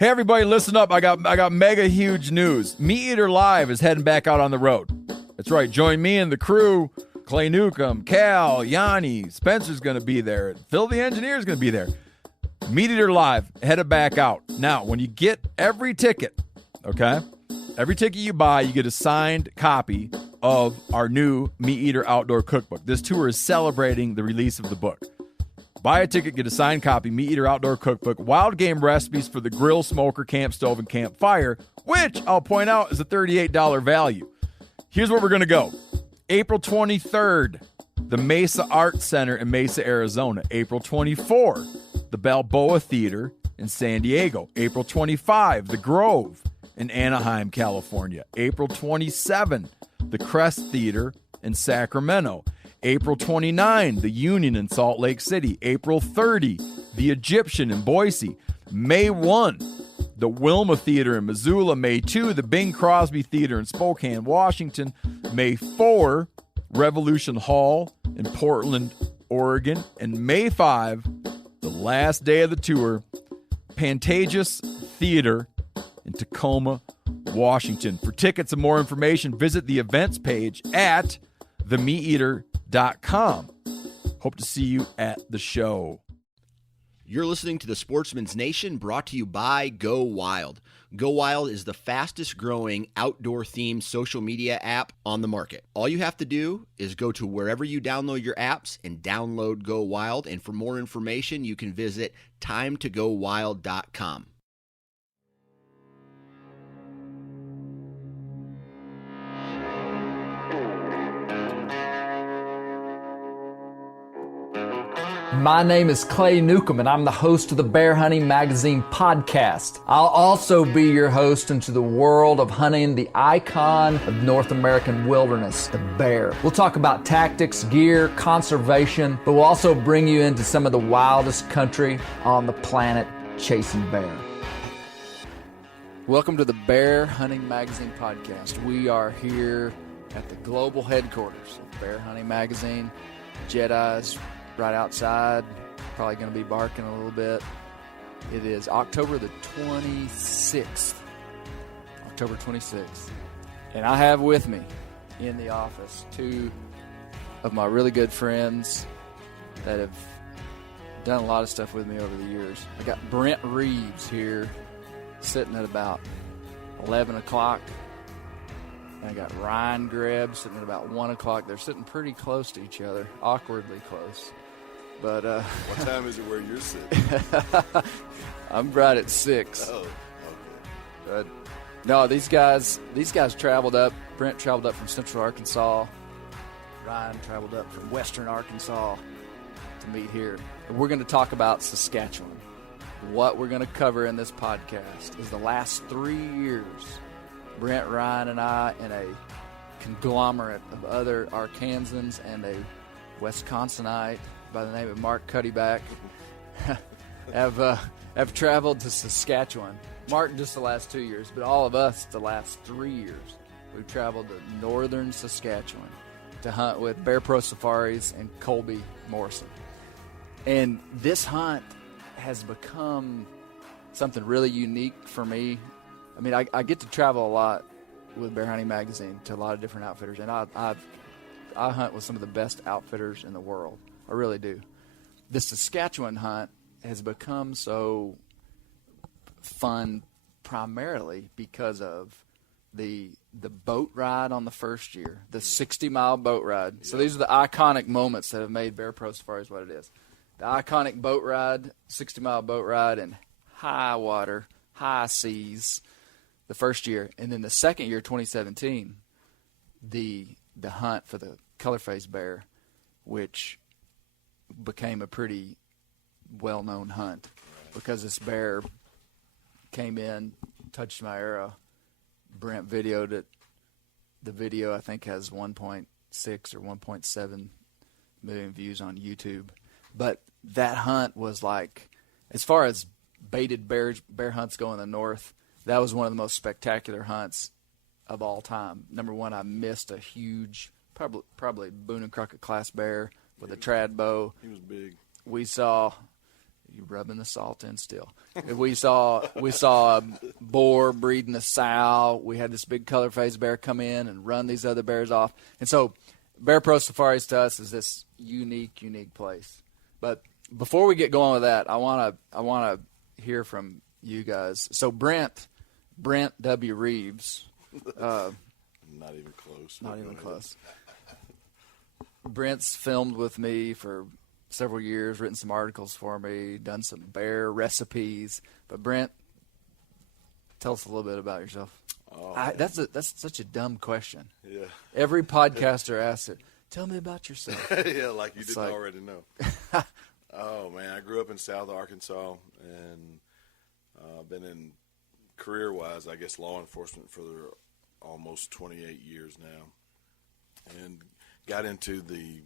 Hey, everybody, listen up. I got mega huge news. Meat Eater Live is heading back out on the road. That's right. Join me and the crew. Clay Newcomb, Cal, Yanni, Spencer's going to be there. Phil the Engineer's going to be there. Meat Eater Live, headed back out. Now, when you get every ticket, okay, every ticket you buy, you get a signed copy of our new Meat Eater Outdoor Cookbook. This tour is celebrating the release of the book. Buy a ticket, get a signed copy, Meat Eater Outdoor Cookbook, wild game recipes for the grill, smoker, camp stove, and campfire, which I'll point out is a $38 value. Here's where we're going to go. April 23rd, the Mesa Arts Center in Mesa, Arizona. April 24, the Balboa Theater in San Diego. April 25, the Grove in Anaheim, California. April 27, the Crest Theater in Sacramento. April 29, the Union in Salt Lake City. April 30, the Egyptian in Boise. May 1, the Wilma Theater in Missoula. May 2, the Bing Crosby Theater in Spokane, Washington. May 4, Revolution Hall in Portland, Oregon. And May 5, the last day of the tour, Pantages Theater in Tacoma, Washington. For tickets and more information, visit the events page at themeateater.com. Hope to see you at the show. You're listening to the Sportsman's Nation, brought to you by Go Wild. Go Wild is the fastest growing outdoor themed social media app on the market. All you have to do is go to wherever you download your apps and download Go Wild. And for more information, you can visit timetogowild.com. My name is Clay Newcomb, and I'm the host of the Bear Hunting Magazine podcast. I'll also be your host into the world of hunting the icon of North American wilderness, the bear. We'll talk about tactics, gear, conservation, but we'll also bring you into some of the wildest country on the planet, chasing bear. Welcome to the Bear Hunting Magazine podcast. We are here at the global headquarters of Bear Hunting Magazine. Jedi's right outside, probably going to be barking a little bit. It is October the 26th. October 26th. And I have with me in the office two of my really good friends that have done a lot of stuff with me over the years. I got Brent Reaves here sitting at about 11 o'clock. And I got Ryan Greb sitting at about 1 o'clock. They're sitting pretty close to each other, awkwardly close. But what time is it where you're sitting? I'm right at 6. Oh, okay. But no, these guys traveled up. Brent traveled up from Central Arkansas. Ryan traveled up from Western Arkansas to meet here. And we're going to talk about Saskatchewan. What we're going to cover in this podcast is the last 3 years. Brent, Ryan, and I, and a conglomerate of other Arkansans and a Wisconsinite by the name of Mark Cuddyback have traveled to Saskatchewan. Mark just the last 2 years, but all of us the last 3 years. We've traveled to Northern Saskatchewan to hunt with Bear Pro Safaris and Colby Morrison. And this hunt has become something really unique for me. I mean, I get to travel a lot with Bear Hunting Magazine to a lot of different outfitters, and I hunt with some of the best outfitters in the world. I really do. The Saskatchewan hunt has become so fun primarily because of the boat ride on the first year, the 60-mile boat ride. Yep. So these are the iconic moments that have made Bear Pro Safaris what it is. The iconic boat ride, 60-mile boat ride in high water, high seas, the first year. And then the second year, 2017, the hunt for the color-faced bear, which became a pretty well-known hunt because this bear came in, touched my arrow. Brent videoed it. The video, I think, has 1.6 or 1.7 million views on YouTube. But that hunt was like, as far as baited bear hunts go in the north, that was one of the most spectacular hunts of all time. Number one, I missed a huge, probably Boone and Crockett class bear with a trad bow. He was big. We saw, You rubbing the salt in still. We saw a boar breeding a sow. We had this big color-phased bear come in and run these other bears off. And so Bear Pro Safaris to us is this unique place. But before we get going with that, I wanna hear from you guys. So Brent W. Reaves. Not even close. Not even close. Brent's filmed with me for several years, written some articles for me, done some bear recipes. But Brent, tell us a little bit about yourself. Oh, That's such a dumb question. yeah. Every podcaster asks it. Tell me about yourself. Yeah, like you It's didn't like- already know. Oh, man, I grew up in South Arkansas, and been in, career-wise, I guess, law enforcement for almost 28 years now. And got into the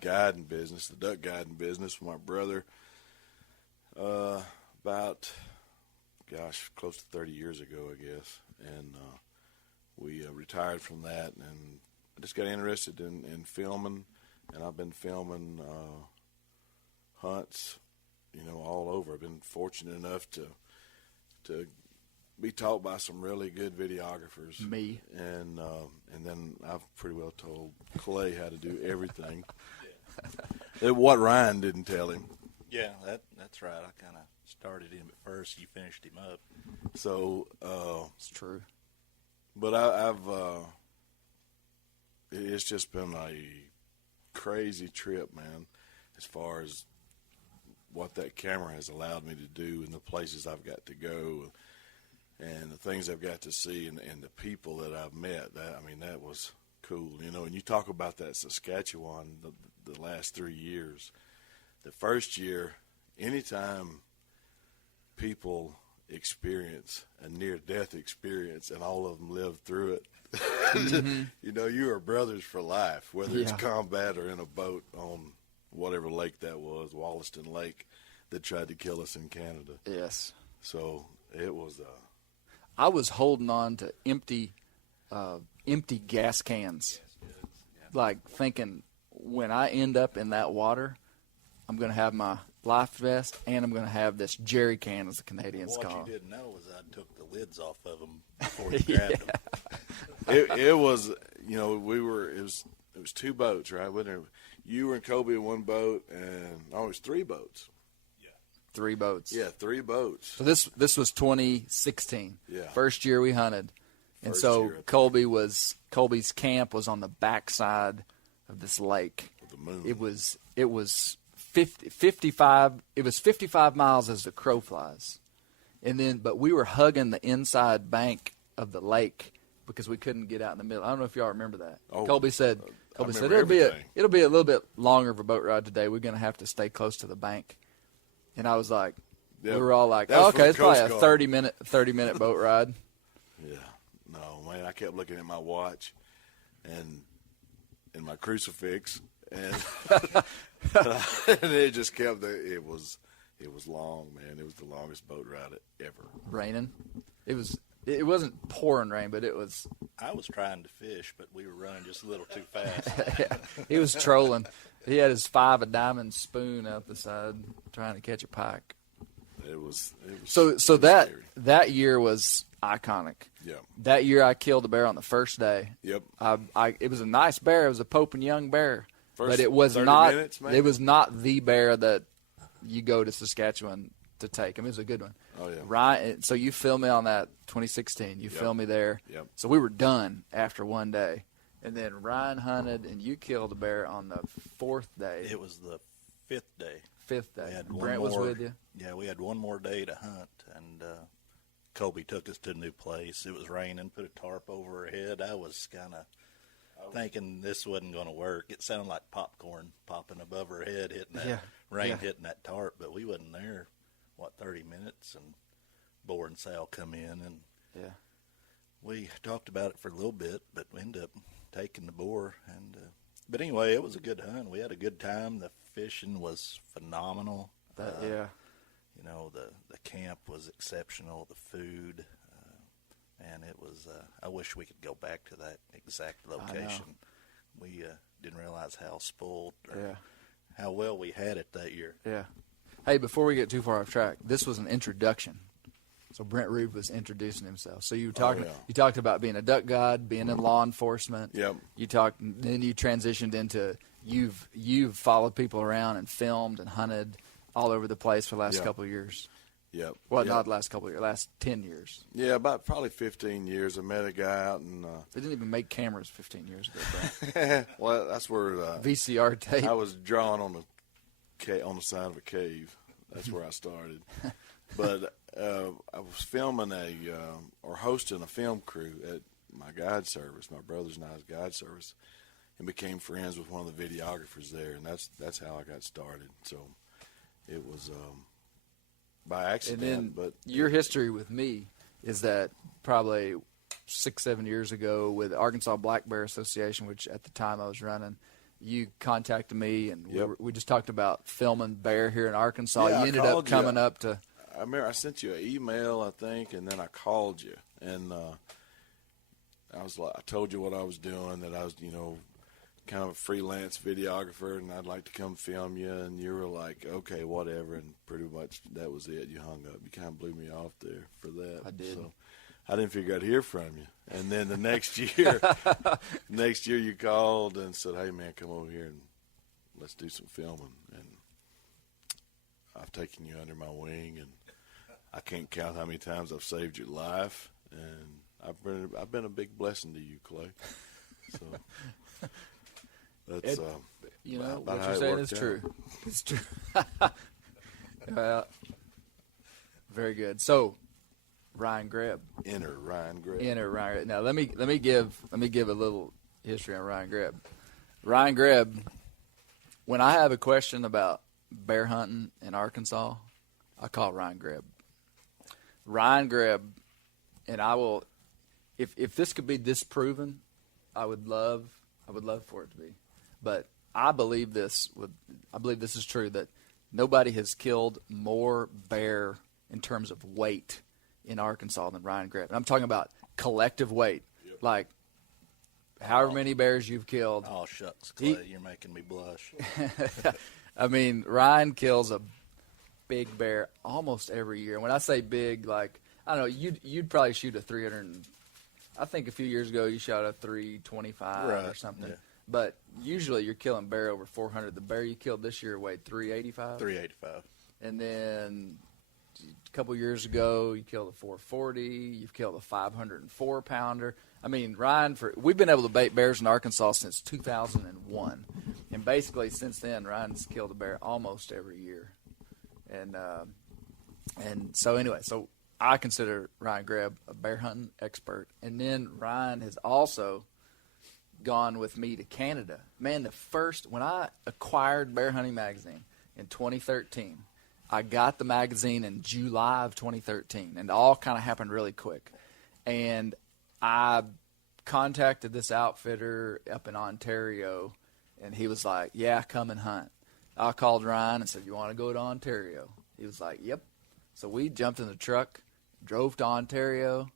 guiding business, the duck guiding business with my brother about, close to 30 years ago, I guess. And we retired from that, and I just got interested in filming, and I've been filming hunts, all over. I've been fortunate enough to be taught by some really good videographers. Me. And then I've pretty well told Clay how to do everything. What Ryan didn't tell him. Yeah, that's right. I kind of started him at first. You finished him up. So, It's true. but I've it's just been a crazy trip, man, as far as what that camera has allowed me to do and the places I've got to go and the things I've got to see and the people that I've met. That was cool, and you talk about that Saskatchewan, the last 3 years. The first year, anytime people experience a near-death experience and all of them live through it, you are brothers for life, whether it's Yeah. combat or in a boat on whatever lake that was, Wollaston Lake, that tried to kill us in Canada. Yes. So it was I was holding on to empty gas cans, like thinking when I end up in that water, I'm going to have my life vest and I'm going to have this jerry can, as the Canadians What call you it. didn't know was I took the lids off of them before you grabbed them. it was, it was 2 boats, right? You were in Kobe in one boat, and it was 3 boats. 3 boats. Yeah, 3 boats. So this was 2016. Yeah. First year we hunted. And First so year, I think. Colby's camp was on the backside of this lake. The moon. It was 55 miles as the crow flies. But we were hugging the inside bank of the lake because we couldn't get out in the middle. I don't know if y'all remember that. Oh, Colby said I it'll remember be everything. it'll be a little bit longer of a boat ride today. We're going to have to stay close to the bank. And I was like, Yeah, we were all like, that was okay, for it's probably a Coast Guard. 30-minute boat ride. Yeah. No, man, I kept looking at my watch and my crucifix, and, and it just kept, it was long, man. It was the longest boat ride ever. Raining. It wasn't pouring rain, but it was. I was trying to fish, but we were running just a little too fast. He was trolling. He had his 5-a-diamond spoon out the side trying to catch a pike. It was So it was that scary. that year was iconic. Yeah. That year I killed a bear on the first day. Yep. It was a nice bear. It was a Pope and Young bear, First but it was 30 not. minutes, maybe? It was not the bear that you go to Saskatchewan to take. I mean, it was a good one. Oh, yeah. Ryan. So you filmed me on that 2016. You Yep. filmed me there. Yep. So we were done after one day, and then Ryan hunted, and you killed a bear on the 4th day. It was the 5th day. 5th We day. had one Brent was more- with you. Yeah, we had one more day to hunt, and Colby took us to a new place. It was raining, put a tarp over our head. I was kind of thinking this wasn't going to work. It sounded like popcorn popping above our head, hitting that Yeah, rain, yeah. hitting that tarp, but we wasn't there, 30 minutes, and Boar and Sal come in, and Yeah. we talked about it for a little bit, but we ended up taking the boar. And but anyway, it was a good hunt. We had a good time. The fishing was phenomenal. Yeah. You know, the camp was exceptional. The food, and it was. I wish we could go back to that exact location. We didn't realize how spoiled or Yeah. how well we had it that year. Yeah. Hey, before we get too far off track, this was an introduction. So Brent Reaves was introducing himself. So you talked about being a duck guide, being in law enforcement. Yep. Then you transitioned into you've followed people around and filmed and hunted all over the place for the last couple of years. Yep. Well, not the last couple of years, last 10 years. Yeah, about probably 15 years. I met a guy out in. They didn't even make cameras 15 years ago, Brent. Well, that's where VCR tape. I was drawing on the side of a cave. That's where I started. But I was filming or hosting a film crew at my guide service, my brother's and I's guide service, and became friends with one of the videographers there, and that's how I got started. So it was by accident. And then but your history with me is that probably 6-7 years ago with the Arkansas Black Bear Association, which at the time I was running, you contacted me, and we just talked about filming bear here in Arkansas. Yeah, you ended up coming up to. I remember I sent you an email, I think, and then I called you, and I told you what I was doing, that I was, kind of a freelance videographer, and I'd like to come film you, and you were like, okay, whatever, and pretty much that was it. You hung up. You kind of blew me off there for that. I did. So I didn't figure I'd hear from you. And then the next year, you called and said, hey, man, come over here and let's do some filming. And I've taken you under my wing, and I can't count how many times I've saved your life, and I've been a big blessing to you, Clay. So that's what you're saying is true. It's true. Very good. So, Ryan Greb. Enter Ryan Greb. Now let me give a little history on Ryan Greb. Ryan Greb. When I have a question about bear hunting in Arkansas, I call Ryan Greb. Ryan Greb, and I will, if this could be disproven, I would love for it to be. But I believe this is true, that nobody has killed more bear in terms of weight in Arkansas than Ryan Greb. And I'm talking about collective weight, like however many bears you've killed. Oh, shucks, Clay, you're making me blush. I mean, Ryan kills a big bear almost every year. And when I say big, like, I don't know, you'd probably shoot a 300. I think a few years ago you shot a 325 or something. Yeah. But usually you're killing bear over 400. The bear you killed this year weighed 385. 385. And then a couple years ago you killed a 440. You've killed a 504 pounder. I mean, Ryan, we've been able to bait bears in Arkansas since 2001, and basically since then Ryan's killed a bear almost every year. And so anyway, so I consider Ryan Greb a bear hunting expert. And then Ryan has also gone with me to Canada. Man, when I acquired Bear Hunting Magazine in 2013, I got the magazine in July of 2013, and it all kind of happened really quick. And I contacted this outfitter up in Ontario, and he was like, yeah, come and hunt. I called Ryan and said, you want to go to Ontario? He was like, yep. So we jumped in the truck, drove to Ontario,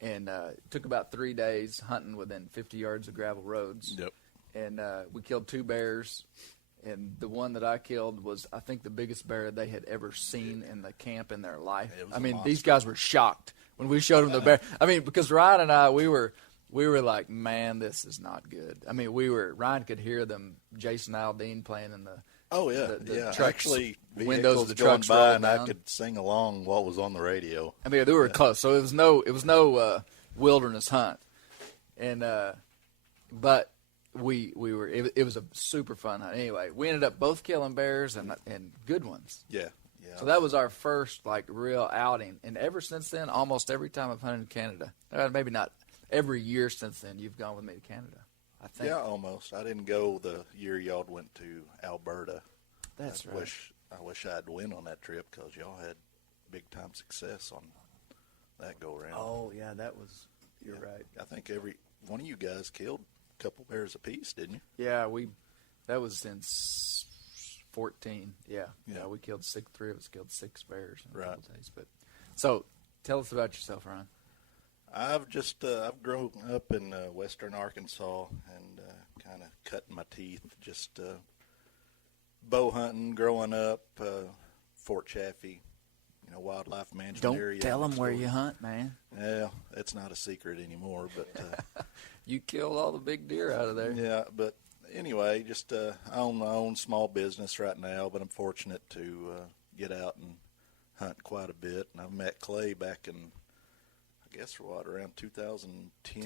and it took about 3 days hunting within 50 yards of gravel roads. Yep. And we killed 2 bears, and the one that I killed was, I think, the biggest bear they had ever seen in the camp in their life. I mean, these guys were shocked when we showed them the bear. I mean, because Ryan and I, we were like, man, this is not good. I mean, Ryan could hear them, Jason Aldean playing in the trucks, actually, windows of the going trucks by, and down. I could sing along what was on the radio. I mean, they were close, so it was no wilderness hunt, and but we were. It was a super fun hunt. Anyway, we ended up both killing bears and good ones. Yeah. So that was our first real outing, and ever since then, almost every time I've hunted in Canada, maybe not every year since then, you've gone with me to Canada. I think. Yeah, almost. I didn't go the year y'all went to Alberta. That's right. I wish I'd win on that trip because y'all had big time success on that go around. Oh yeah, that was. You're right. I think every one of you guys killed a couple bears apiece, didn't you? Yeah, that was in 14. Yeah, we killed 3 of us killed 6 bears in a couple days. But so, tell us about yourself, Ryan. I've grown up in western Arkansas and kind of cutting my teeth, just bow hunting growing up, Fort Chaffee, wildlife management Don't area. tell them next where door. you hunt, man. Yeah, it's not a secret anymore. But You killed all the big deer out of there. yeah, but anyway, just I own my own small business right now, but I'm fortunate to get out and hunt quite a bit. And I've met Clay back in, I guess, around 2010,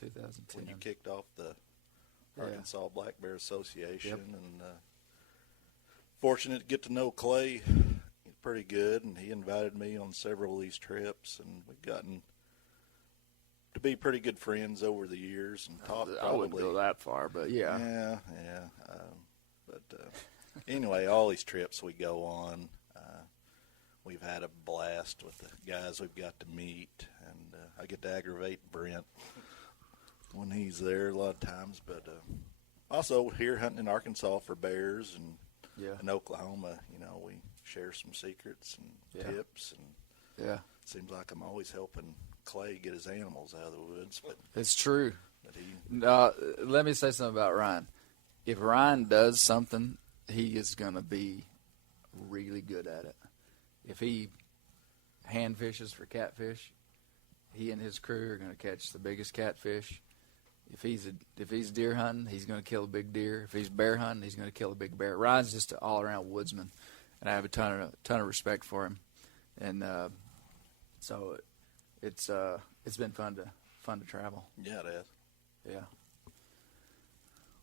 2010. when you kicked off the Arkansas Black Bear Association. Yep. And fortunate to get to know Clay pretty good, and he invited me on several of these trips, and we've gotten to be pretty good friends over the years and talk I wouldn't probably go that far, but yeah. But anyway, all these trips we go on, we've had a blast with the guys we've got to meet, and I get to aggravate Brent when he's there a lot of times. But also here hunting in Arkansas for bears, and in Oklahoma, we share some secrets and tips, and it seems like I'm always helping Clay get his animals out of the woods. But It's true. But Let me say something about Ryan. If Ryan does something, he is going to be really good at it. If he hand fishes for catfish, he and his crew are going to catch the biggest catfish. If he's deer hunting, he's going to kill a big deer. If he's bear hunting, he's going to kill a big bear. Ryan's just an all-around woodsman, and I have a ton of respect for him. And so it's been fun to travel. yeah, it is. Yeah.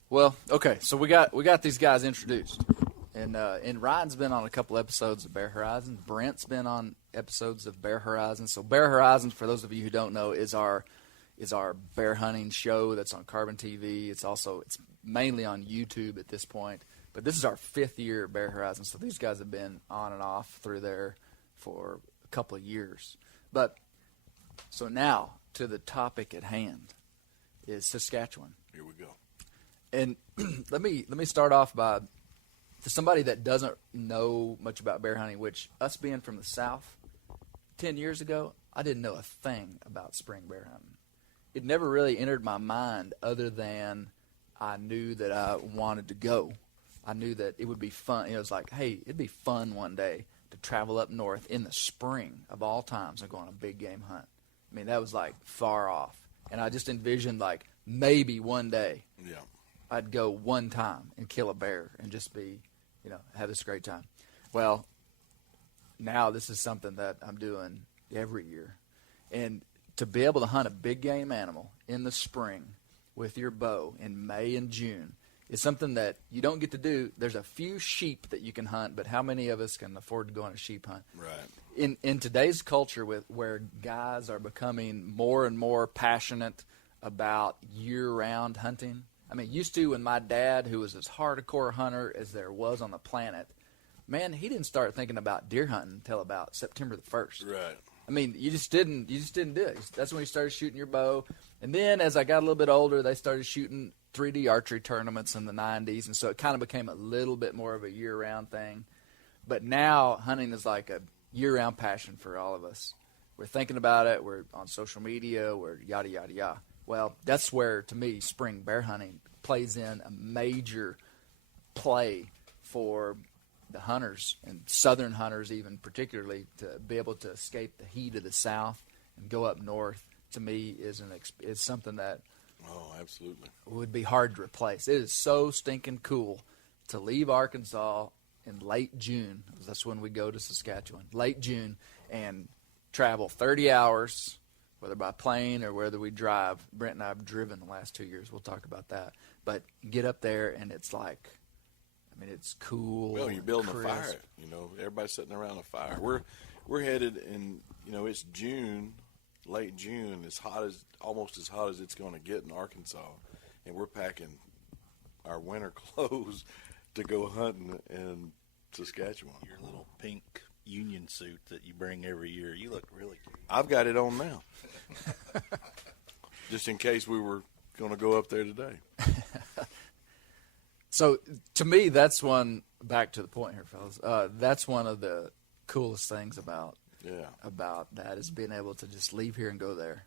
Well, okay, so we got these guys introduced, and Ryan's been on a couple episodes of Bear Horizons. Brent's been on episodes of Bear Horizons. So Bear Horizons, for those of you who don't know, is our bear hunting show that's on Carbon TV. It's mainly on YouTube at this point, but this is our 5th year at Bear Horizons. So these guys have been on and off through there for a couple of years. But so now to the topic at hand is Saskatchewan. Here we go. And let me start off by, for somebody that doesn't know much about bear hunting, which us being from the South, 10 years ago, I didn't know a thing about spring bear hunting. It never really entered my mind other than I knew that I wanted to go. I knew that it would be fun. It was like, hey, it'd be fun one day to travel up north in the spring of all times and go on a big game hunt. I mean, that was like far off. And I just envisioned like maybe one day I'd go one time and kill a bear and just be, have this great time. Well, now this is something that I'm doing every year. And to be able to hunt a big game animal in the spring with your bow in May and June is something that you don't get to do. There's a few sheep that you can hunt, but how many of us can afford to go on a sheep hunt? Right. In today's culture, where guys are becoming more and more passionate about year-round hunting. I mean, used to when my dad, who was as hardcore a hunter as there was on the planet, man, he didn't start thinking about deer hunting until about September the 1st. Right. I mean, you just didn't do it. That's when you started shooting your bow. And then as I got a little bit older, they started shooting 3D archery tournaments in the 90s, and so it kind of became a little bit more of a year-round thing. But now hunting is like a year-round passion for all of us. We're thinking about it. We're on social media. We're yada, yada, yada. Well, that's where, to me, spring bear hunting plays in a major play for the hunters, and southern hunters even particularly, to be able to escape the heat of the South and go up north, to me, is something that absolutely would be hard to replace. It is so stinking cool to leave Arkansas in late June. That's when we go to Saskatchewan. Late June, and travel 30 hours, whether by plane or whether we drive. Brent and I have driven the last 2 years. We'll talk about that. But get up there, and it's like, I mean, it's cool. Well, you're building crisp. a fire. Everybody's sitting around a fire. We're headed in. It's June, late June. It's almost as hot as it's going to get in Arkansas, and we're packing our winter clothes to go hunting in Saskatchewan. Your little pink union suit that you bring every year, you look really cute. I've got it on now, just in case we were going to go up there today. So, to me, that's one, back to the point here, fellas, that's one of the coolest things about that, is being able to just leave here and go there.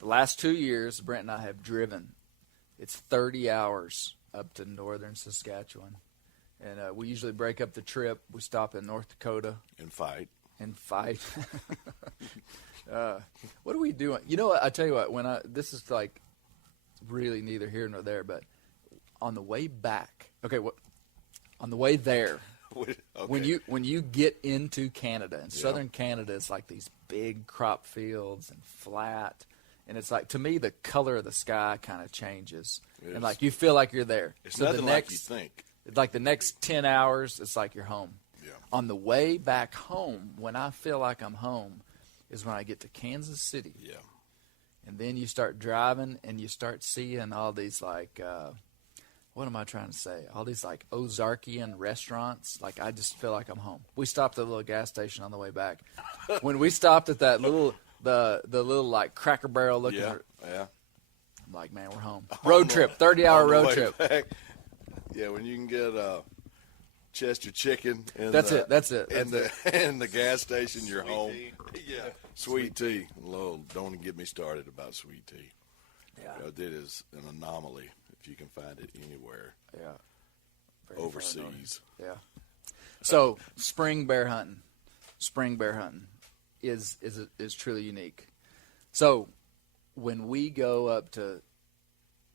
The last 2 years, Brent and I have driven. It's 30 hours up to northern Saskatchewan. And we usually break up the trip. We stop in North Dakota And fight. and fight. What are we doing? You know what? I tell you what. This is like really neither here nor there, but on the way back, on the way there, Okay. when you get into Canada, and southern Canada is like these big crop fields and flat, and it's like, to me, the color of the sky kind of changes, and like you feel like you're there. It's so nothing like you think. like the next 10 hours, it's like you're home. Yeah. On the way back home, when I feel like I'm home, is when I get to Kansas City. Yeah. And then you start driving and you start seeing all these like, what am I trying to say? All these like Ozarkian restaurants. Like, I just feel like I'm home. We stopped at a little gas station on the way back. When we stopped at that little, the little like Cracker Barrel looking, Yeah. I'm like, man, we're home. Road trip, 30-hour On the road way trip. back, yeah, when you can get Chester chicken. That's it. In the gas station, you're Sweet home. tea. Yeah. Sweet tea. Lord, don't get me started about sweet tea. Yeah. It is an anomaly if you can find it anywhere Yeah. Very far overseas. north. Yeah. So spring bear hunting is truly unique. So when we go up to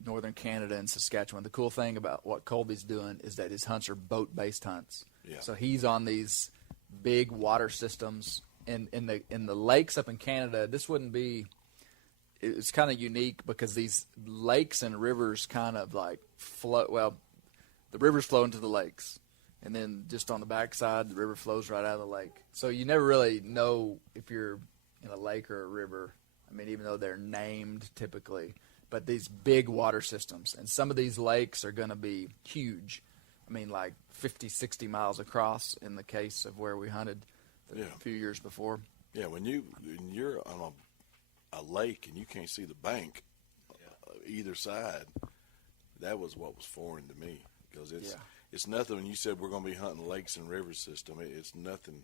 northern Canada and Saskatchewan, the cool thing about what Colby's doing is that his hunts are boat-based hunts. Yeah. So he's on these big water systems, and in the lakes up in Canada, this wouldn't be. It's kind of unique because these lakes and rivers kind of like flow. Well, the rivers flow into the lakes, and then just on the backside, the river flows right out of the lake. So you never really know if you're in a lake or a river. I mean, even though they're named typically, but these big water systems, and some of these lakes are going to be huge. I mean, like 50, 60 miles across in the case of where we hunted a few years before. Yeah, when you're on a lake and you can't see the bank either side, that was what was foreign to me, because it's nothing. When you said we're going to be hunting lakes and river system, it's nothing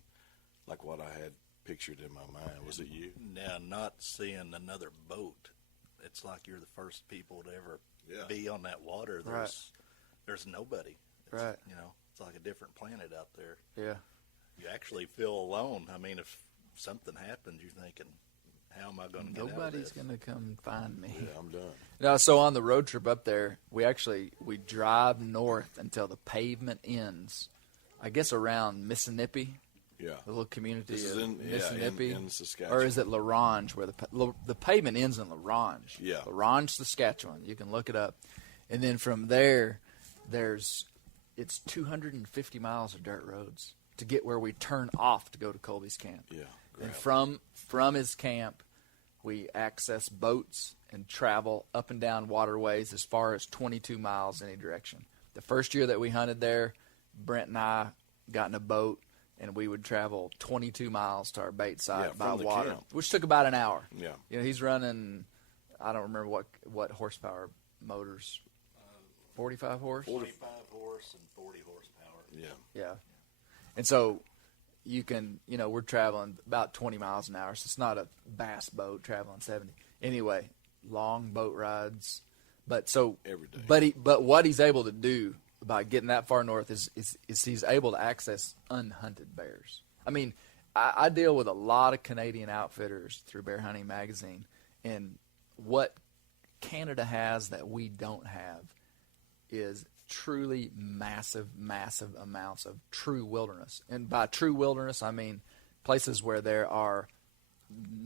like what I had pictured in my mind. Was it you? Now, not seeing another boat, it's like you're the first people to ever be on that water. There's nobody. It's, Right. You know, it's like a different planet out there. Yeah. You actually feel alone. I mean, if something happens, you're thinking, how am I going to get out of Nobody's this? going to come find me. Yeah, I'm done. No, so on the road trip up there, we drive north until the pavement ends, I guess around Mississippi, Yeah. the little community This is of in Mississippi. in Saskatchewan. Or is it La Ronge, where the pavement ends in La Ronge? Yeah. La Ronge, Saskatchewan. You can look it up. And then from there, it's 250 miles of dirt roads to get where we turn off to go to Colby's camp. Yeah. And gravel. from his camp, we access boats and travel up and down waterways as far as 22 miles any direction. The first year that we hunted there, Brent and I got in a boat, and we would travel 22 miles to our bait site by from the water, camp. which took about an hour. Yeah. You know, he's running, I don't remember what horsepower motors, 45 horse? 45 horse and 40 horsepower. Yeah. Yeah. And so you can, we're traveling about 20 miles an hour, so it's not a bass boat traveling 70. Anyway, long boat rides. But so Every day. But what he's able to do by getting that far north is he's able to access unhunted bears. I mean, I deal with a lot of Canadian outfitters through Bear Hunting Magazine, and what Canada has that we don't have is truly massive amounts of true wilderness. And by true wilderness, I mean places where there are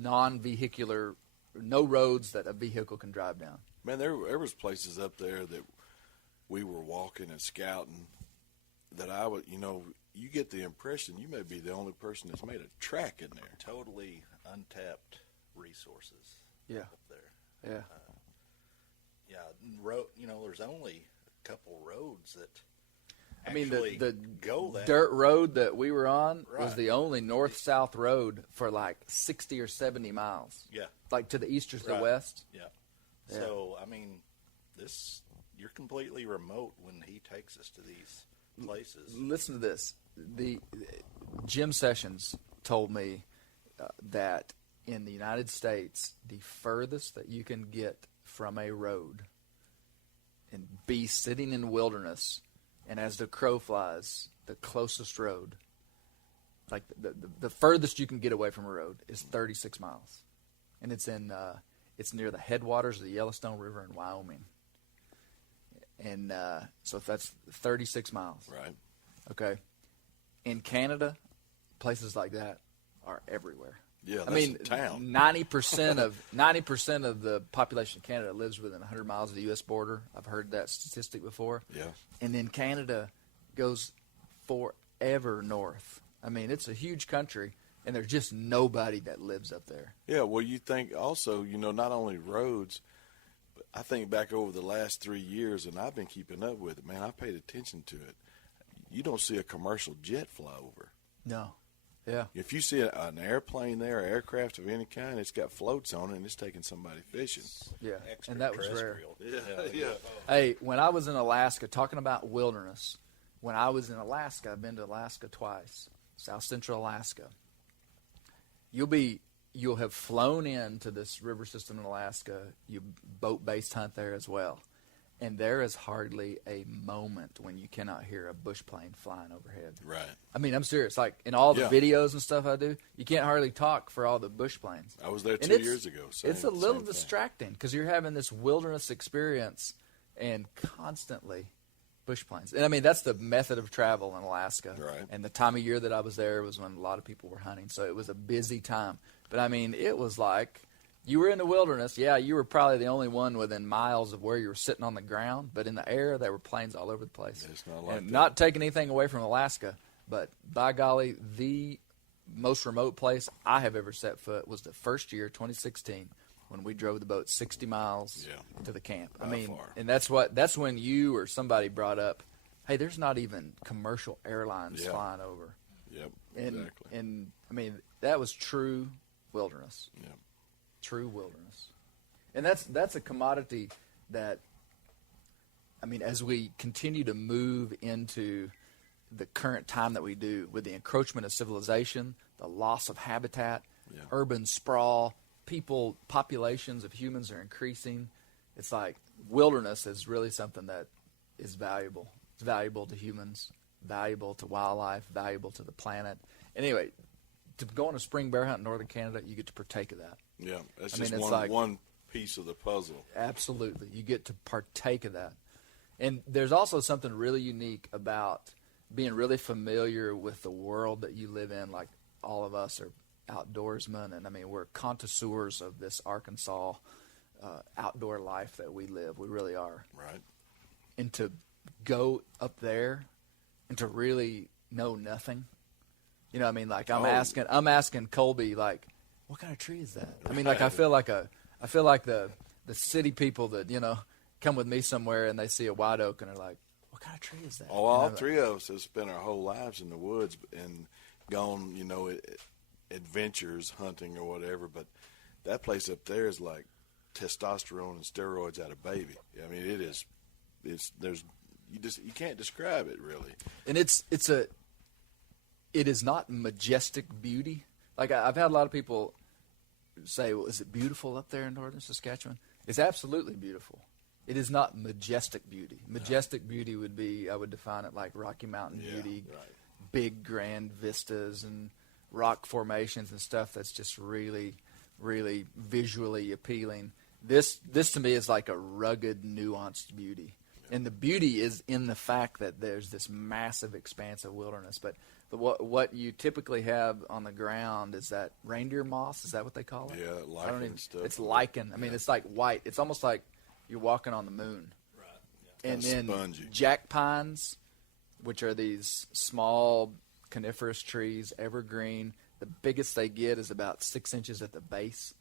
non-vehicular, no roads that a vehicle can drive down. Man, there was places up there that we were walking and scouting that I would, you get the impression you may be the only person that's made a track in there. Totally untapped resources Yeah. up there. Yeah. There's only a couple roads that I mean, actually the go that dirt road that we were on was Right. the only north-south road for like 60 or 70 miles. Yeah. Like to the east or to the Right. west. Yeah. Yeah. So, I mean, you're completely remote when he takes us to these places. Listen to this. Jim Sessions told me that in the United States, the furthest that you can get from a road and be sitting in wilderness and as the crow flies, the closest road, like the furthest you can get away from a road, is 36 miles, and it's near the headwaters of the Yellowstone River in Wyoming, and so that's 36 miles. Right. Okay. In Canada, places like that are everywhere. Yeah, I that's mean, a town. 90% of the population of Canada lives within 100 miles of the U.S. border. I've heard that statistic before. Yeah. And then Canada goes forever north. I mean, it's a huge country, and there's just nobody that lives up there. Yeah, well, you think also, not only roads, but I think back over the last 3 years, and I've been keeping up with it, man, I paid attention to it. You don't see a commercial jet fly over. No. Yeah. If you see an airplane there, or aircraft of any kind, it's got floats on it, and it's taking somebody fishing. Yeah, and that was rare. Yeah. Hey, when I was in Alaska, talking about wilderness, when I was in Alaska, I've been to Alaska twice, South Central Alaska. You'll have flown into this river system in Alaska. You boat-based hunt there as well. And there is hardly a moment when you cannot hear a bush plane flying overhead. Right. I mean, I'm serious. Like, in all the videos and stuff I do, you can't hardly talk for all the bush planes. I was there And 2 years ago. It's a little distracting because you're having this wilderness experience and constantly bush planes. And, I mean, that's the method of travel in Alaska. Right. And the time of year that I was there was when a lot of people were hunting, so it was a busy time. But, I mean, it was like you were in the wilderness. Yeah, you were probably the only one within miles of where you were sitting on the ground, but in the air, there were planes all over the place. It's not like and that. not taking anything away from Alaska, but by golly, the most remote place I have ever set foot was the first year, 2016, when we drove the boat 60 miles to the camp. I mean, far. and that's when you or somebody brought up, hey, there's not even commercial airlines flying over. Yep, And, exactly. and I mean, that was true wilderness. Yep. True wilderness. And that's a commodity that, I mean, as we continue to move into the current time that we do with the encroachment of civilization, the loss of habitat, urban sprawl, populations of humans are increasing. It's like wilderness is really something that is valuable. It's valuable to humans, valuable to wildlife, valuable to the planet. Anyway, to go on a spring bear hunt in northern Canada, you get to partake of that. Yeah, that's I mean, just it's like- one piece of the puzzle. Absolutely. You get to partake of that. And there's also something really unique about being really familiar with the world that you live in. Like, all of us are outdoorsmen, and I mean, we're connoisseurs of this Arkansas outdoor life that we live. We really are. Right. And to go up there and to really know nothing, you know what I mean? Like, I'm asking Colby, like, what kind of tree is that? I mean, like, I feel like the city people that, come with me somewhere and they see a white oak and they're like, what kind of tree is that? Oh, all three of us have spent our whole lives in the woods and gone, adventures, hunting or whatever. But that place up there is like testosterone and steroids out of baby. I mean, you can't describe it really. And it is not majestic beauty. Like, I've had a lot of people say, well, is it beautiful up there in northern Saskatchewan? It's absolutely beautiful. It is not majestic beauty. Majestic beauty would be, I would define it like Rocky Mountain beauty, big grand vistas and rock formations and stuff that's just really, really visually appealing. This to me is like a rugged, nuanced beauty. And the beauty is in the fact that there's this massive expanse of wilderness. But what you typically have on the ground is that reindeer moss. Is that what they call it? Yeah, lichen and stuff. It's lichen. I mean, it's like white. It's almost like you're walking on the moon. Right. Yeah. And Kinda then spongy. jack pines, which are these small coniferous trees, evergreen. The biggest they get is about 6 inches at the base.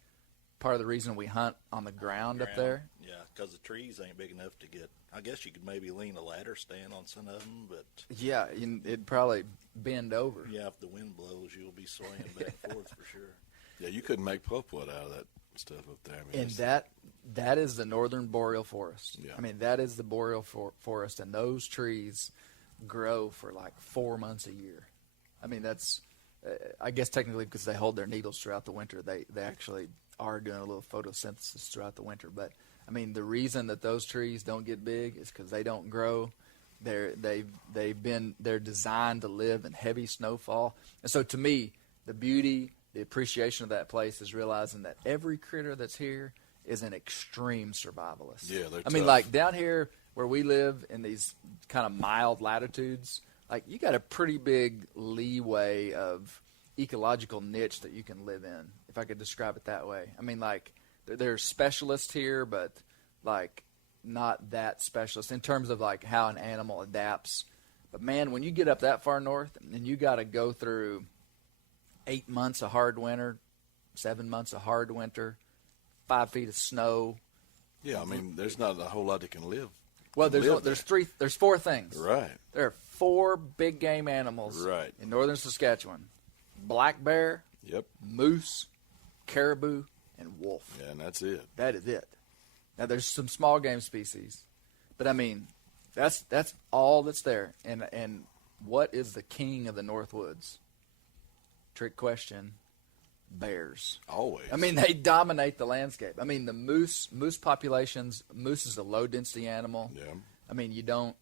Part of the reason we hunt on the ground up there. Yeah, because the trees ain't big enough to get. I guess you could maybe lean a ladder stand on some of them, but Yeah, it'd probably bend over. yeah, if the wind blows, you'll be swaying back and forth for sure. Yeah, you couldn't make pulpwood out of that stuff up there. I mean, And that is the northern boreal forest. Yeah. I mean, that is the boreal forest, and those trees grow for like 4 months a year. I mean, that's, I guess technically because they hold their needles throughout the winter, they actually are doing a little photosynthesis throughout the winter. But, I mean, the reason that those trees don't get big is because they don't grow They're designed to live in heavy snowfall. And so to me, the beauty, the appreciation of that place is realizing that every critter that's here is an extreme survivalist. Yeah, they're I mean, tough. like down here where we live in these kind of mild latitudes, like you got a pretty big leeway of ecological niche that you can live in, if I could describe it that way. I mean, like there's specialists here, but like not that specialist in terms of like how an animal adapts. But man, when you get up that far north and you got to go through 8 months of hard winter, 7 months of hard winter, 5 feet of snow. Yeah, I mean, there's not a whole lot that can live. Well, there's four things. Right. There are 4 big game animals Right. in northern Saskatchewan: black bear, Yep. moose, caribou, and wolf. Yeah, and that's it. That is it. Now there's some small game species, but I mean, that's all that's there. And what is the king of the North Woods? Trick question. Bears. Always. I mean, they dominate the landscape. I mean, the moose populations. Moose is a low density animal. Yeah. I mean, you don't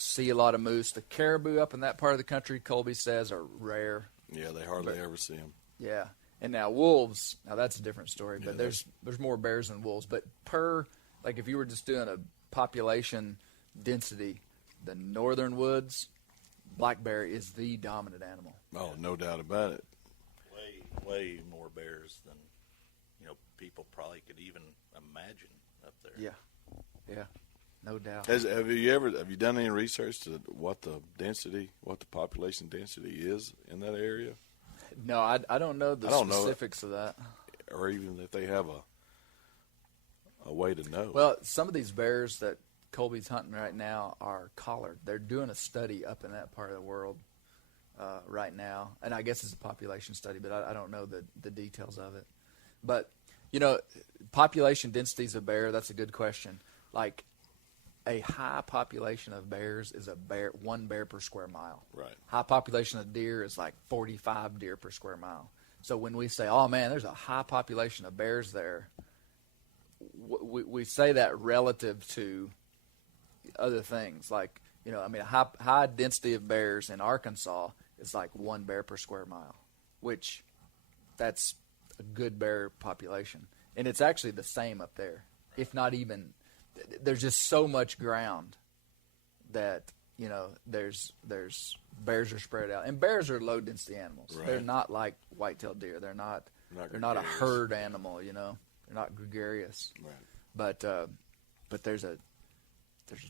see a lot of moose. The caribou up in that part of the country, Colby says, are rare. Yeah, they hardly ever see them. Yeah. And now wolves, now that's a different story, but Yeah, there's more bears than wolves. But like if you were just doing a population density, the northern woods, black bear is the dominant animal. Oh, no doubt about it. Way more bears than people probably could even imagine up there. Yeah, no doubt. Have you done any research to what the population density is in that area, No, I don't know the specifics of that. or even if they have a way to know? Well, some of these bears that Colby's hunting right now are collared. They're doing a study up in that part of the world right now, and I guess it's a population study, but I don't know the details of it. But population densities of bear, that's a good question. Like a high population of bears is one bear per square mile. Right. High population of deer is like 45 deer per square mile. So when we say, oh man, there's a high population of bears there, we say that relative to other things. Like, a high density of bears in Arkansas is like 1 bear per square mile, which that's a good bear population. And it's actually the same up there, if not even. There's just so much ground that there's bears are spread out, and bears are low density animals. Right. They're not like white-tailed deer. They're not a herd animal. They're not gregarious. Right. But there's a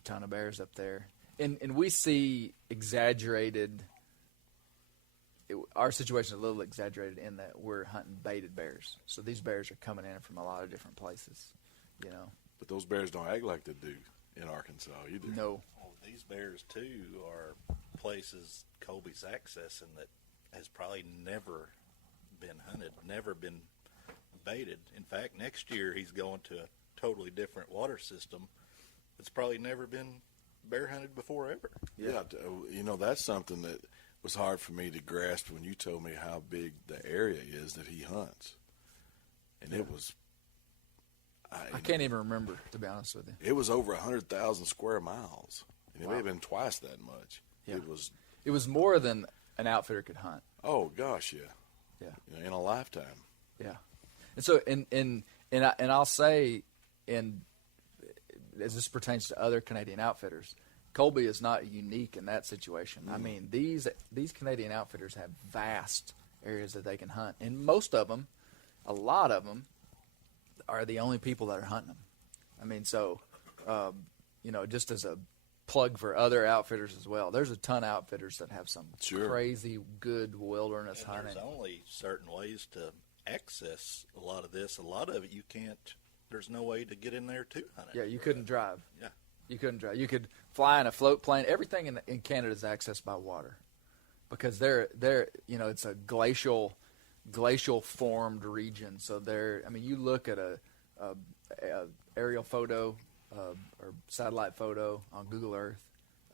ton of bears up there, and we see exaggerated. Our situation is a little exaggerated in that we're hunting baited bears. So these bears are coming in from a lot of different places. But those bears don't act like they do in Arkansas either. No. Well, these bears too are places Colby's accessing that has probably never been hunted, never been baited. In fact, next year he's going to a totally different water system that's probably never been bear hunted before ever. Yeah, that's something that was hard for me to grasp when you told me how big the area is that he hunts. And it was... I can't even remember, to be honest with you. It was over 100,000 square miles. And it may have been twice that much. Yeah. It was more than an outfitter could hunt. Oh, gosh, yeah. Yeah. In a lifetime. Yeah. And so, and I'll say, as this pertains to other Canadian outfitters, Colby is not unique in that situation. I mean, these Canadian outfitters have vast areas that they can hunt. And most of them, a lot of them, are the only people that are hunting them. I mean, so, just as a plug for other outfitters as well, there's a ton of outfitters that have some crazy good wilderness And hunting. there's only certain ways to access a lot of this. A lot of it you can't, there's no way to get in there to hunt it. Yeah, you couldn't drive. Yeah. You couldn't drive. You could fly in a float plane. Everything in Canada is accessed by water because they're it's a glacial formed region. So you look at a aerial photo or satellite photo on Google Earth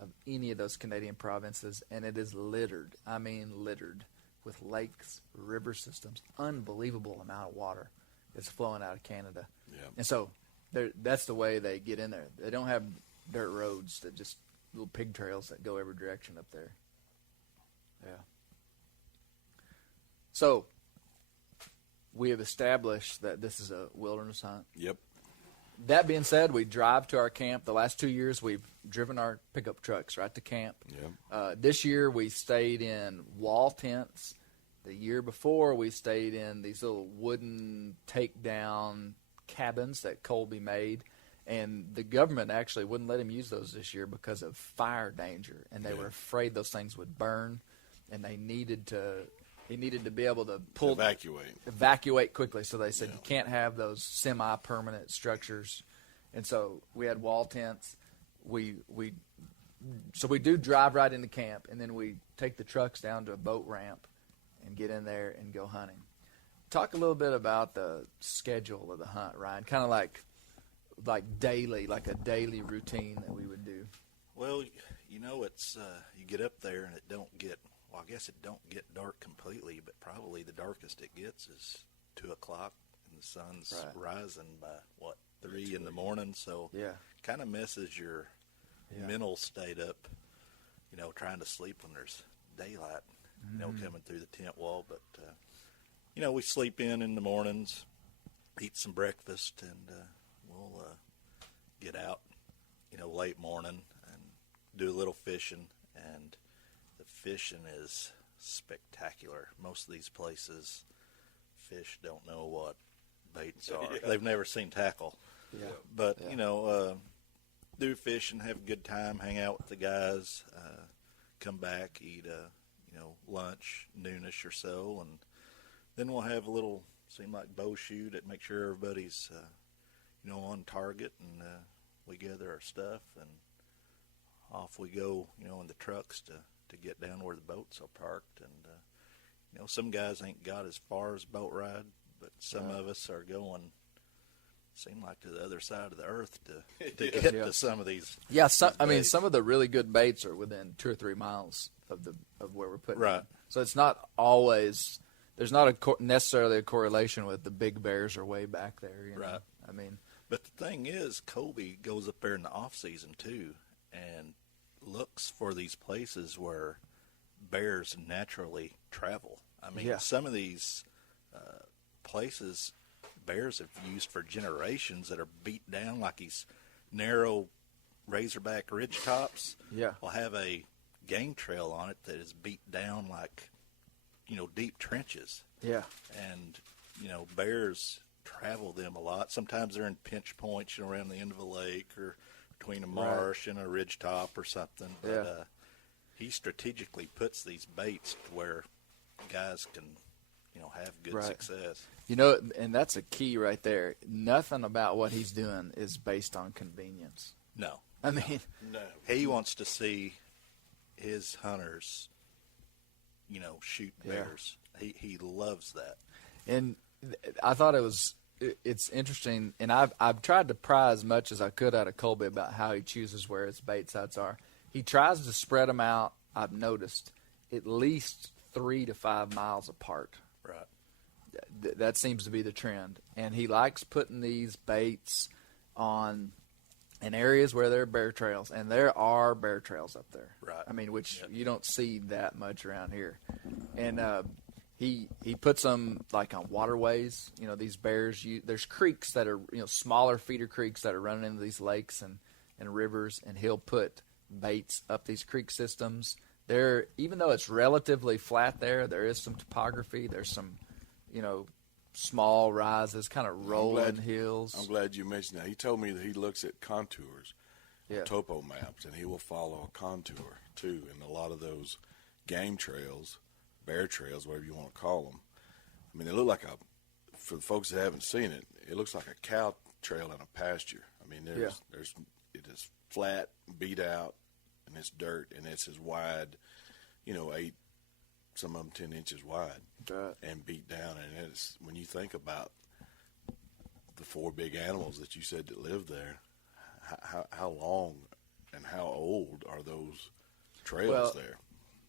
of any of those Canadian provinces, and it is littered with lakes, river systems, unbelievable amount of water that's flowing out of Canada. Yeah. And so that's the way they get in there. They don't have dirt roads that just little pig trails that go every direction up there. Yeah. So we have established that this is a wilderness hunt. Yep. That being said, we drive to our camp. The last 2 years, we've driven our pickup trucks right to camp. Yep. This year, we stayed in wall tents. The year before, we stayed in these little wooden takedown cabins that Colby made. And the government actually wouldn't let him use those this year because of fire danger. And they were afraid those things would burn. And he needed to be able to evacuate quickly. So they said, you can't have those semi-permanent structures. And so we had wall tents. So we do drive right into camp, and then we take the trucks down to a boat ramp and get in there and go hunting. Talk a little bit about the schedule of the hunt, Ryan. Kind of like daily, like a daily routine that we would do. Well, it's you get up there and it don't get. Well, I guess it don't get dark completely, but probably the darkest it gets is 2 o'clock, and the sun's rising by 3 in the morning. So kind of messes your mental state up. Trying to sleep when there's daylight. Coming through the tent wall, but we sleep in the mornings, eat some breakfast, and we'll get out, late morning and do a little fishing. And the fishing is spectacular. Most of these places, fish don't know what baits are. They've never seen tackle. Yeah. But, do fishing, have a good time, hang out with the guys, come back, eat lunch, noonish or so, and then we'll have a little, seem like bow shoot at make sure everybody's, on target, and we gather our stuff, and off we go, in the trucks to get down where the boats are parked. And, some guys ain't got as far as boat ride, but some of us are going, seem like to the other side of the earth to get to some of these. Yeah, some of the really good baits are within 2 or 3 miles of where we're putting them. So it's not always, there's not necessarily a correlation with the big bears are way back there. Right. But the thing is, Colby goes up there in the off season too, and looks for these places where bears naturally travel. Some of these places bears have used for generations that are beat down, like these narrow razorback ridge tops. Will have a game trail on it that is beat down like, deep trenches. And, bears travel them a lot. Sometimes they're in pinch points, around the end of a lake or between a marsh and a ridge top or something. But he strategically puts these baits to where guys can, have good success. And that's a key right there. Nothing about what he's doing is based on convenience. No. No. He wants to see his hunters, shoot bears. He loves that. And I thought it's interesting, and I've tried to pry as much as I could out of Colby about how he chooses where his bait sites are. He tries to spread them out, I've noticed, at least 3 to 5 miles apart. Right. That seems to be the trend. And he likes putting these baits in areas where there are bear trails, and there are bear trails up there. Right. Which you don't see that much around here. And he puts them like on waterways. These bears, there's creeks that are, smaller feeder creeks that are running into these lakes and rivers, and he'll put baits up these creek systems. Even though it's relatively flat there is some topography. There's some, small rises, kind of rolling hills. I'm glad you mentioned that. He told me that he looks at contours, topo maps, and he will follow a contour too. And a lot of those game trails, bear trails, whatever you want to call them, they look like for the folks that haven't seen it, it looks like a cow trail in a pasture. It is flat, beat out, and it's dirt, and it's as wide, 8, some of them 10 inches wide, and beat down. And it's, when you think about the 4 big animals that you said that live there, how long and how old are those trails there?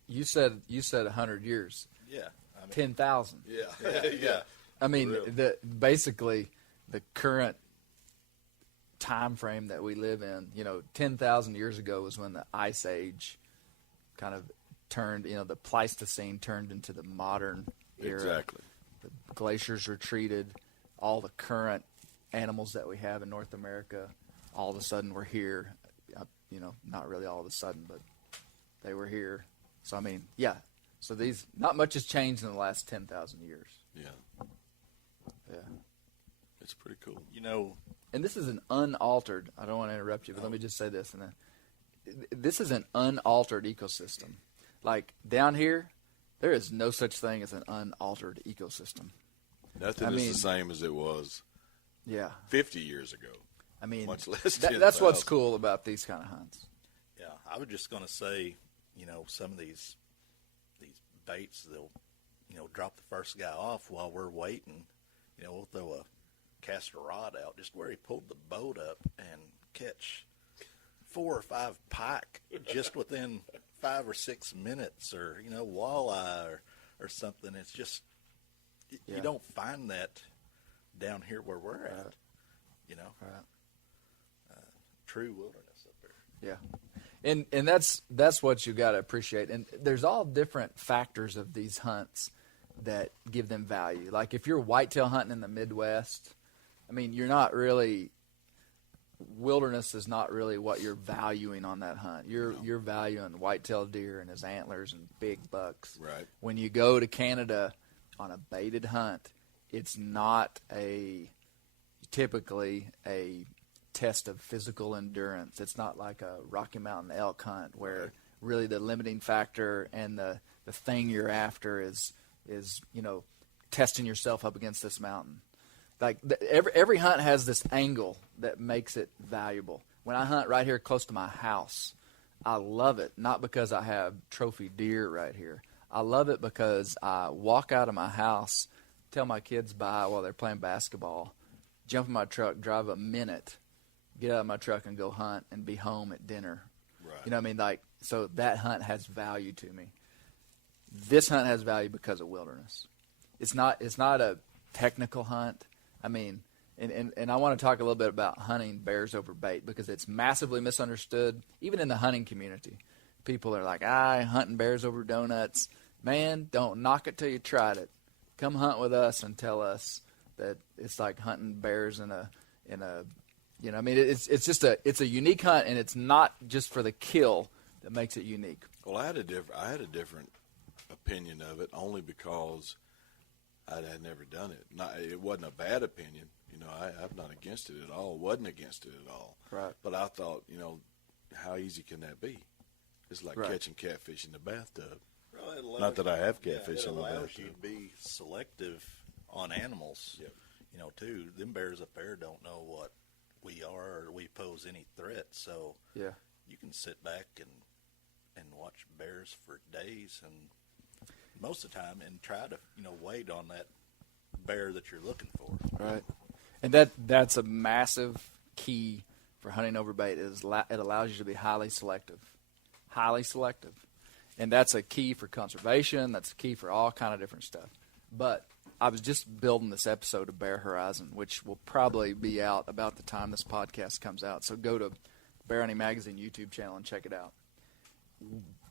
You said 100 years. Yeah. 10,000. Yeah. Basically the current time frame that we live in. 10,000 years ago was when the Ice Age kind of turned, the Pleistocene turned into the modern era. Exactly. The glaciers retreated. All the current animals that we have in North America, all of a sudden were here. Not really all of a sudden, but they were here. So, yeah. So not much has changed in the last 10,000 years. Yeah. Yeah. It's pretty cool. And this is an unaltered, I don't want to interrupt you, but let me just say this. This is an unaltered ecosystem. Like down here, there is no such thing as an unaltered ecosystem. Nothing is the same as it was 50 years ago. Much less 10,000. That's what's cool about these kind of hunts. Yeah, I was just going to say, some of these baits, they'll, drop the first guy off while we're waiting. We'll throw a cast a rod out just where he pulled the boat up and catch 4 or 5 pike just within 5 or 6 minutes, or walleye or something. It's just you don't find that down here where we're at. True wilderness up there. Yeah, and that's what you got to appreciate. And there's all different factors of these hunts that give them value. Like if you're whitetail hunting in the Midwest, you're not really, wilderness is not really what you're valuing on that hunt. You're valuing whitetail deer and his antlers and big bucks. Right. When you go to Canada on a baited hunt, it's not typically a test of physical endurance. It's not like a Rocky Mountain elk hunt where really the limiting factor and the thing you're after is testing yourself up against this mountain. Like every hunt has this angle that makes it valuable. When I hunt right here close to my house, I love it, not because I have trophy deer right here. I love it because I walk out of my house, tell my kids bye while they're playing basketball, jump in my truck, drive a minute, get out of my truck and go hunt and be home at dinner. Right. So that hunt has value to me. This hunt has value because of wilderness. It's not a technical hunt. And I want to talk a little bit about hunting bears over bait because it's massively misunderstood, even in the hunting community. People are like, hunting bears over donuts. Man, don't knock it till you tried it. Come hunt with us and tell us that it's like hunting bears it's a unique hunt, and it's not just for the kill that makes it unique. Well, I had a different opinion of it only because I had never done it. It wasn't a bad opinion. I'm not against it at all. Wasn't against it at all. Right. But I thought, how easy can that be? It's like catching catfish in the bathtub. Well, not that I have catfish in the bathtub. It allows you to be selective on animals. Yep. Too. Them bears up there don't know what we are or we pose any threat. So you can sit back and watch bears for days and most of the time and try to wait on that bear that you're looking for. Right. And that's a massive key for hunting over bait is it allows you to be highly selective. And that's a key for conservation. That's a key for all kind of different stuff. But I was just building this episode of Bear Horizon, which will probably be out about the time this podcast comes out. So go to Bear Hunting Magazine YouTube channel and check it out.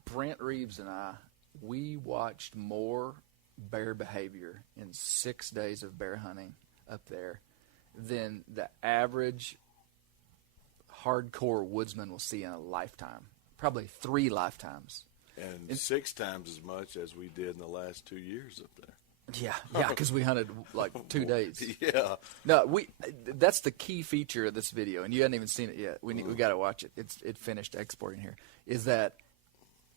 Brent Reaves and I, we watched more bear behavior in 6 days of bear hunting up there than the average hardcore woodsman will see in a lifetime. Probably 3 lifetimes. And 6 times as much as we did in the last 2 years up there. Yeah, because we hunted like 2 days. Yeah. No, that's the key feature of this video, and you haven't even seen it yet. We got to watch it. It finished exporting here. Is that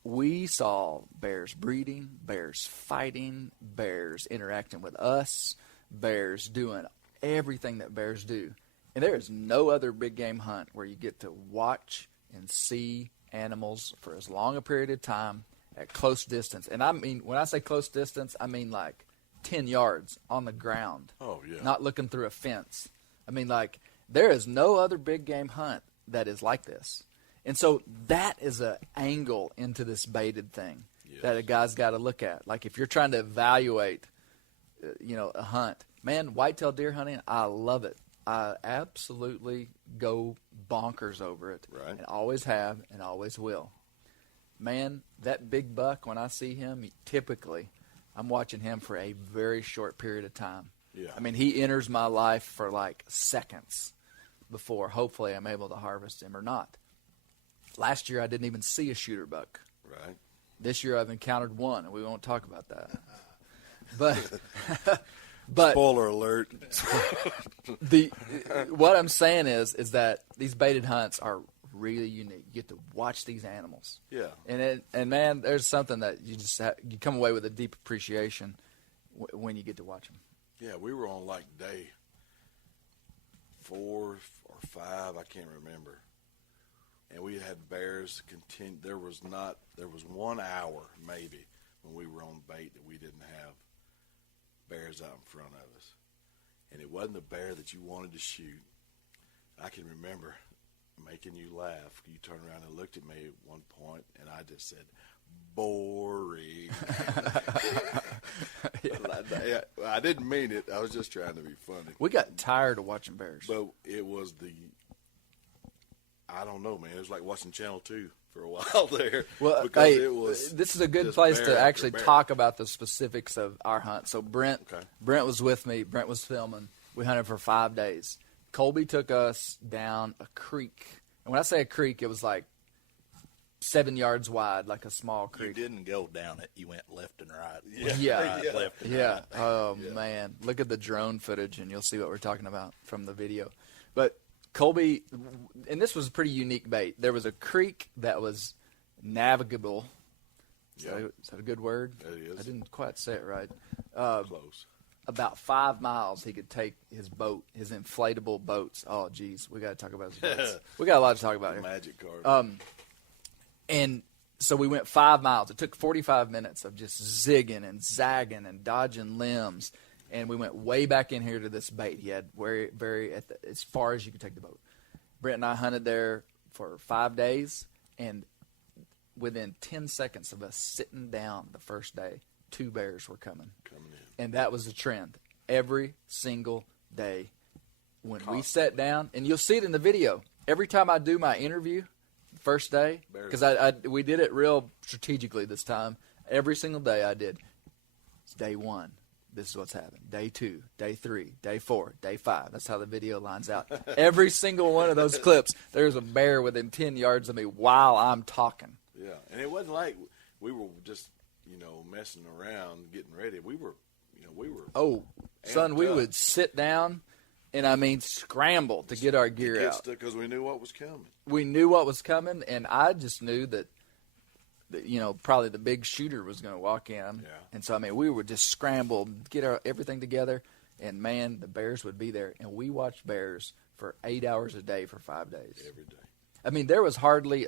we saw bears breeding, bears fighting, bears interacting with us, bears doing everything that bears do. And there is no other big game hunt where you get to watch and see animals for as long a period of time at close distance. And when I say close distance, I mean like 10 yards on the ground. Oh, yeah. Not looking through a fence. There is no other big game hunt that is like this. And so that is an angle into this baited thing that a guy's got to look at. Like if you're trying to evaluate, a hunt, man, whitetail deer hunting, I love it. I absolutely go bonkers over it. Right. And always have and always will. Man, that big buck, when I see him, typically I'm watching him for a very short period of time. Yeah. I mean, he enters my life for like seconds before hopefully I'm able to harvest him or not. Last year I didn't even see a shooter buck. Right. This year I've encountered one, and we won't talk about that. But Spoiler alert. What I'm saying is that these baited hunts are really unique. You get to watch these animals. Yeah. And man, there's something that you just you come away with a deep appreciation when you get to watch them. Yeah, we were on like day 4 or 5, I can't remember. And we had bears continue. There was 1 hour maybe when we were on bait that we didn't have bears out in front of us. And it wasn't the bear that you wanted to shoot. I can remember making you laugh. You turned around and looked at me at one point, and I just said, boring. I didn't mean it. I was just trying to be funny. We got tired of watching bears. But it was I don't know, man. It was like watching Channel 2 for a while there. Well, because hey, it was this is a good just place bear to after actually bear. talk about the specifics of our hunt. So Brent was with me. Brent was filming. We hunted for 5 days. Colby took us down a creek. And when I say a creek, it was like 7 yards wide, like a small You creek. didn't go down it. You went left and right. Yeah. Right, left and Yeah. right. Oh, man. Look at the drone footage, and you'll see what we're talking about from the video. But Colby, and this was a pretty unique bait. There was a creek that was navigable. Is that a good word? It is. I didn't quite say it right. Close. About 5 miles, he could take his boat, his inflatable boats. Oh, geez. We got to talk about his boats. We got a lot to talk about here. Magic card. And so we went 5 miles. It took 45 minutes of just zigging and zagging and dodging limbs. And we went way back in here to this bait. He had as far as you could take the boat. Brent and I hunted there for 5 days. And within 10 seconds of us sitting down the first day, 2 bears were coming in. And that was the trend. Every single day when we sat down, and you'll see it in the video. Every time I do my interview, first day, because we did it real strategically this time. Every single day I did. It's day 1. This is what's happening. Day 2, day 3, day 4, day 5. That's how the video lines out. Every single one of those clips, there's a bear within 10 yards of me while I'm talking. Yeah, and it wasn't like we were just, messing around, getting ready. We were. Oh, son, we up. would sit down and, scramble to get our gear out. Because we knew what was coming. We knew what was coming, and I just knew that probably the big shooter was going to walk in. Yeah. And so, we would just scramble, get everything together, and, man, the bears would be there. And we watched bears for 8 hours a day for 5 days. Every day. There was hardly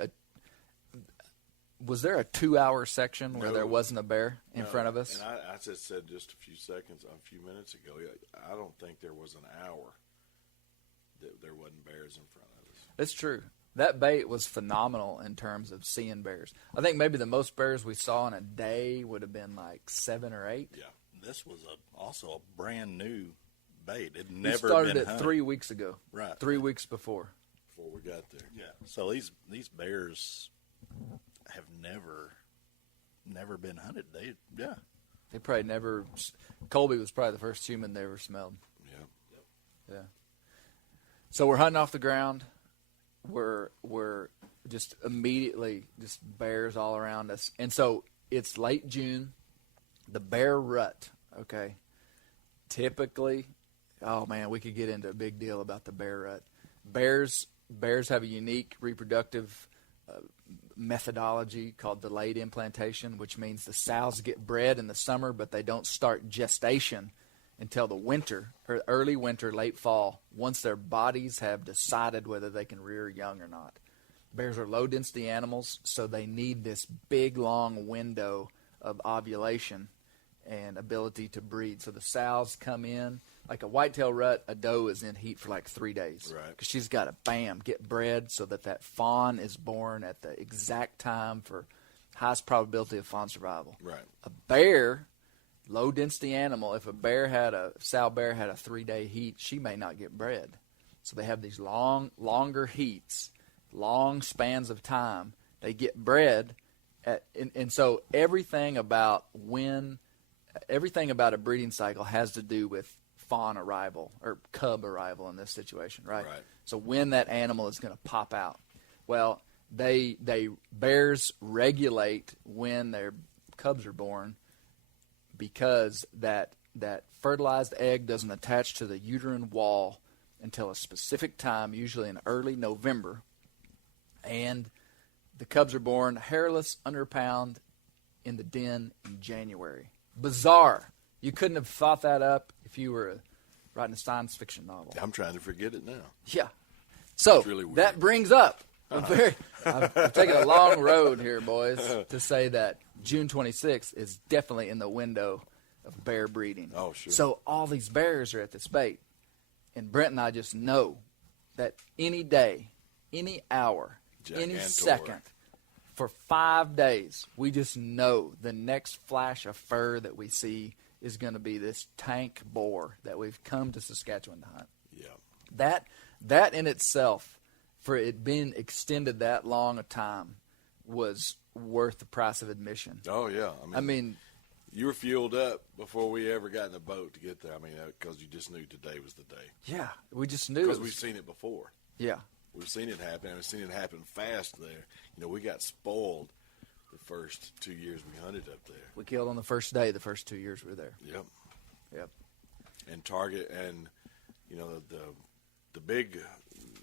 was there a 2-hour section where No. there wasn't a bear in front of us? And I just said just a few minutes ago, I don't think there was an hour that there wasn't bears in front of us. It's true. That bait was phenomenal in terms of seeing bears. I think maybe the most bears we saw in a day would have been like 7 or 8. Yeah, this was also a brand new bait. It We never started been it hunted. 3 weeks ago. Right. 3 weeks before. Before we got there. Yeah. So these bears have never been hunted. They probably never. Colby was probably the first human they ever smelled. Yeah. Yeah. So we're hunting off the ground. We're just immediately just bears all around us, and so it's late June. The bear rut. Okay. Typically, oh man, we could get into a big deal about the bear rut. Bears have a unique reproductive methodology called delayed implantation, which means the sows get bred in the summer, but they don't start gestation until the winter, or early winter, late fall, once their bodies have decided whether they can rear young or not. Bears are low-density animals, so they need this big, long window of ovulation and ability to breed. So the sows come in. Like a whitetail rut, a doe is in heat for like 3 days. Right. Because she's got to, get bred so that fawn is born at the exact time for highest probability of fawn survival. Right. A bear, low-density animal, if a sow bear had a 3-day heat, she may not get bred. So they have these longer heats, long spans of time. They get bred, and so everything about a breeding cycle has to do with fawn arrival or cub arrival in this situation, right? So when that animal is going to pop out. Well, bears regulate when their cubs are born because that fertilized egg doesn't attach to the uterine wall until a specific time, usually in early November, and the cubs are born hairless, under a pound, in the den in January. Bizarre. You couldn't have thought that up if you were writing a science fiction novel. I'm trying to forget it now. Yeah. So really weird. that brings up I've taken a long road here, boys, to say that June 26th is definitely in the window of bear breeding. Oh, sure. So all these bears are at this bait, and Brent and I just know that any day, any hour, any Gigantor. second, for 5 days, we just know the next flash of fur that we see is going to be this tank boar that we've come to Saskatchewan to hunt. Yeah. That in itself, for it being extended that long a time, was worth the price of admission. Oh, yeah. I mean, you were fueled up before we ever got in a boat to get there. I mean, because you just knew today was the day. yeah, we just knew. Because we've seen it before. Yeah. We've seen it happen, and we've seen it happen fast there. You know, we got spoiled the first 2 years we hunted up there. We killed on the first day, the first 2 years we were there. Yep. Yep. And target, and, you know,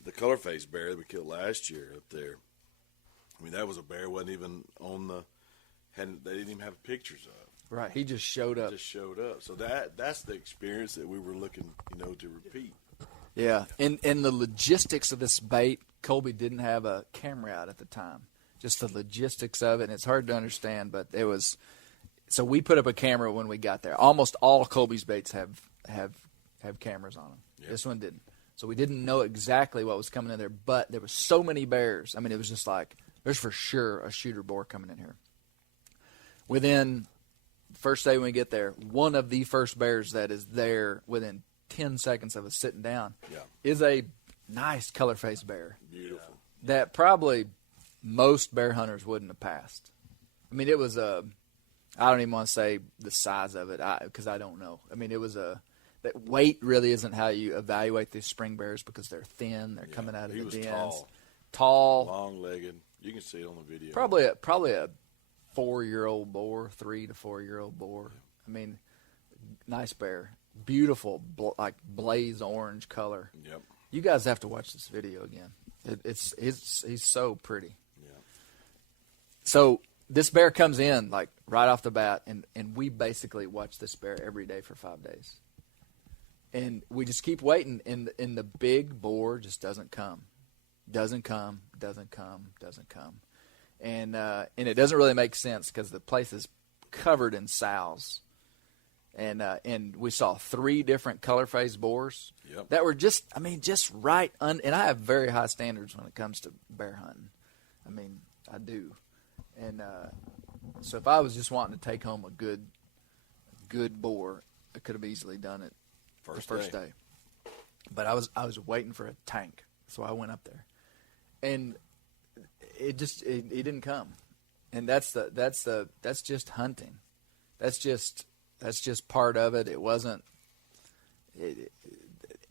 the color face bear that we killed last year up there. I mean, that was a bear wasn't even on they didn't even have pictures of. Right. He just showed up. Just showed up. So that's the experience that we were looking, you know, to repeat. Yeah. And the logistics of this bait, Colby didn't have a camera out at the time. Just the logistics of it, and it's hard to understand, but it was. So we put up a camera when we got there. Almost all Colby's baits have cameras on them. Yep. This one didn't. So we didn't know exactly what was coming in there, but there was so many bears. I mean, it was just like, there's for sure a shooter boar coming in here. Within the first day when we get there, one of the first bears that is there within 10 seconds of us sitting down is a nice color-faced bear. Beautiful. That probably most bear hunters wouldn't have passed. I mean, it was I don't even want to say the size of it because I don't know. I mean, it was that weight really isn't how you evaluate these spring bears because they're thin. They're coming out of the dens. Tall. Long-legged. You can see it on the video. Probably a 4-year-old boar, 3 to 4-year-old boar. I mean, nice bear. Beautiful, like blaze orange color. Yep. You guys have to watch this video again. He's so pretty. Yeah. So this bear comes in like right off the bat, and we basically watch this bear every day for 5 days. And we just keep waiting, and the big boar just doesn't come. Doesn't come. And it doesn't really make sense because the place is covered in sows. And we saw 3 different color-phased boars that were just right. And I have very high standards when it comes to bear hunting. I mean, I do. And so if I was just wanting to take home a good boar, I could have easily done it first day. But I was waiting for a tank, so I went up there, and it didn't come. And that's just hunting. That's just part of it. It wasn't.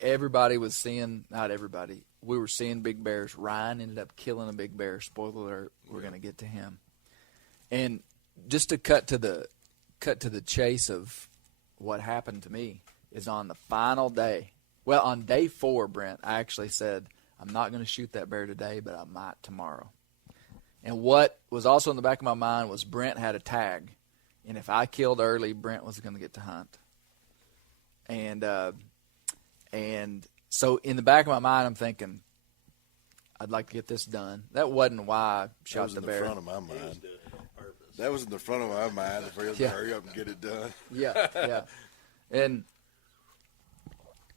Everybody was seeing, not everybody. We were seeing big bears. Ryan ended up killing a big bear. Spoiler alert. We're going to get to him. And just to cut to the chase of what happened to me is on the final day. Well, on day 4, Brent, I actually said, I'm not going to shoot that bear today, but I might tomorrow. And what was also in the back of my mind was Brent had a tag. And if I killed early, Brent was going to get to hunt. And so in the back of my mind, I'm thinking, I'd like to get this done. That wasn't why I shot the bear. That was in the front of my mind. That was in the front of my mind if we had to hurry up and get it done. Yeah. And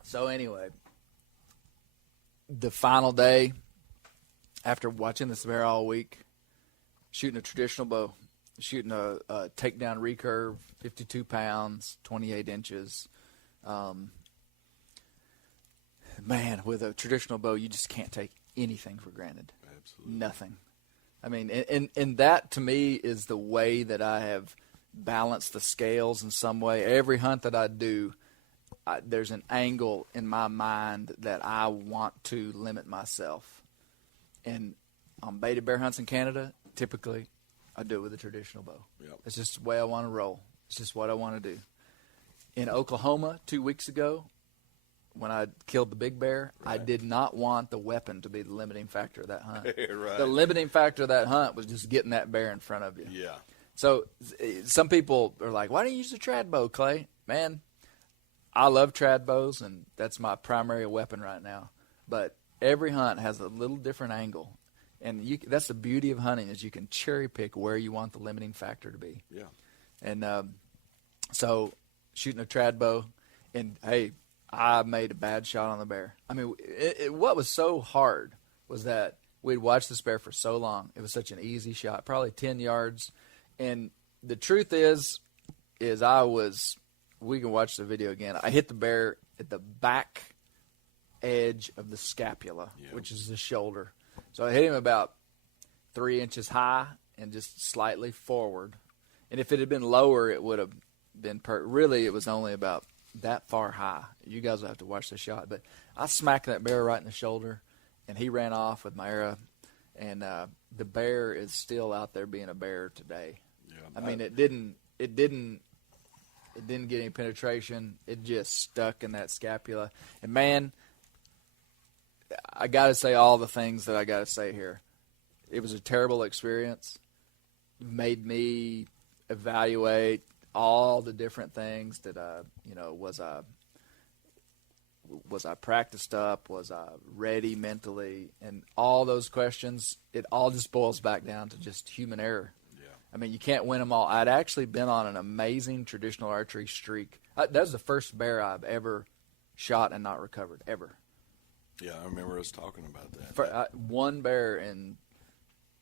so anyway, the final day, after watching this bear all week, shooting a traditional bow, shooting a takedown recurve, 52 pounds, 28 inches. Man, with a traditional bow, you just can't take anything for granted. Absolutely. Nothing. I mean, and that to me is the way that I have balanced the scales in some way. Every hunt that I do, there's an angle in my mind that I want to limit myself. And on baited bear hunts in Canada, typically I do it with a traditional bow. Yep. It's just the way I want to roll. It's just what I want to do. In Oklahoma 2 weeks ago, when I killed the big bear, I did not want the weapon to be the limiting factor of that hunt. Right. The limiting factor of that hunt was just getting that bear in front of you. Yeah. So some people are like, why don't you use a trad bow, Clay? Man, I love trad bows, and that's my primary weapon right now. But every hunt has a little different angle. And that's the beauty of hunting, is you can cherry pick where you want the limiting factor to be. Yeah. And so shooting a trad bow, and, hey, I made a bad shot on the bear. I mean, what was so hard was that we'd watched this bear for so long. It was such an easy shot, probably 10 yards. And the truth is we can watch the video again. I hit the bear at the back edge of the scapula, which is the shoulder. So I hit him about 3 inches high and just slightly forward. And if it had been lower, it would have been really, it was only about that far high. You guys will have to watch the shot. But I smacked that bear right in the shoulder, and he ran off with my arrow. And the bear is still out there being a bear today. Yeah. I mean, it didn't get any penetration. It just stuck in that scapula. And, man, I got to say all the things that I got to say here. It was a terrible experience. It made me evaluate all the different things that, was I practiced up? Was I ready mentally? And all those questions, it all just boils back down to just human error. Yeah. I mean, you can't win them all. I'd actually been on an amazing traditional archery streak. That was the first bear I've ever shot and not recovered, ever. Yeah, I remember us talking about that. One bear in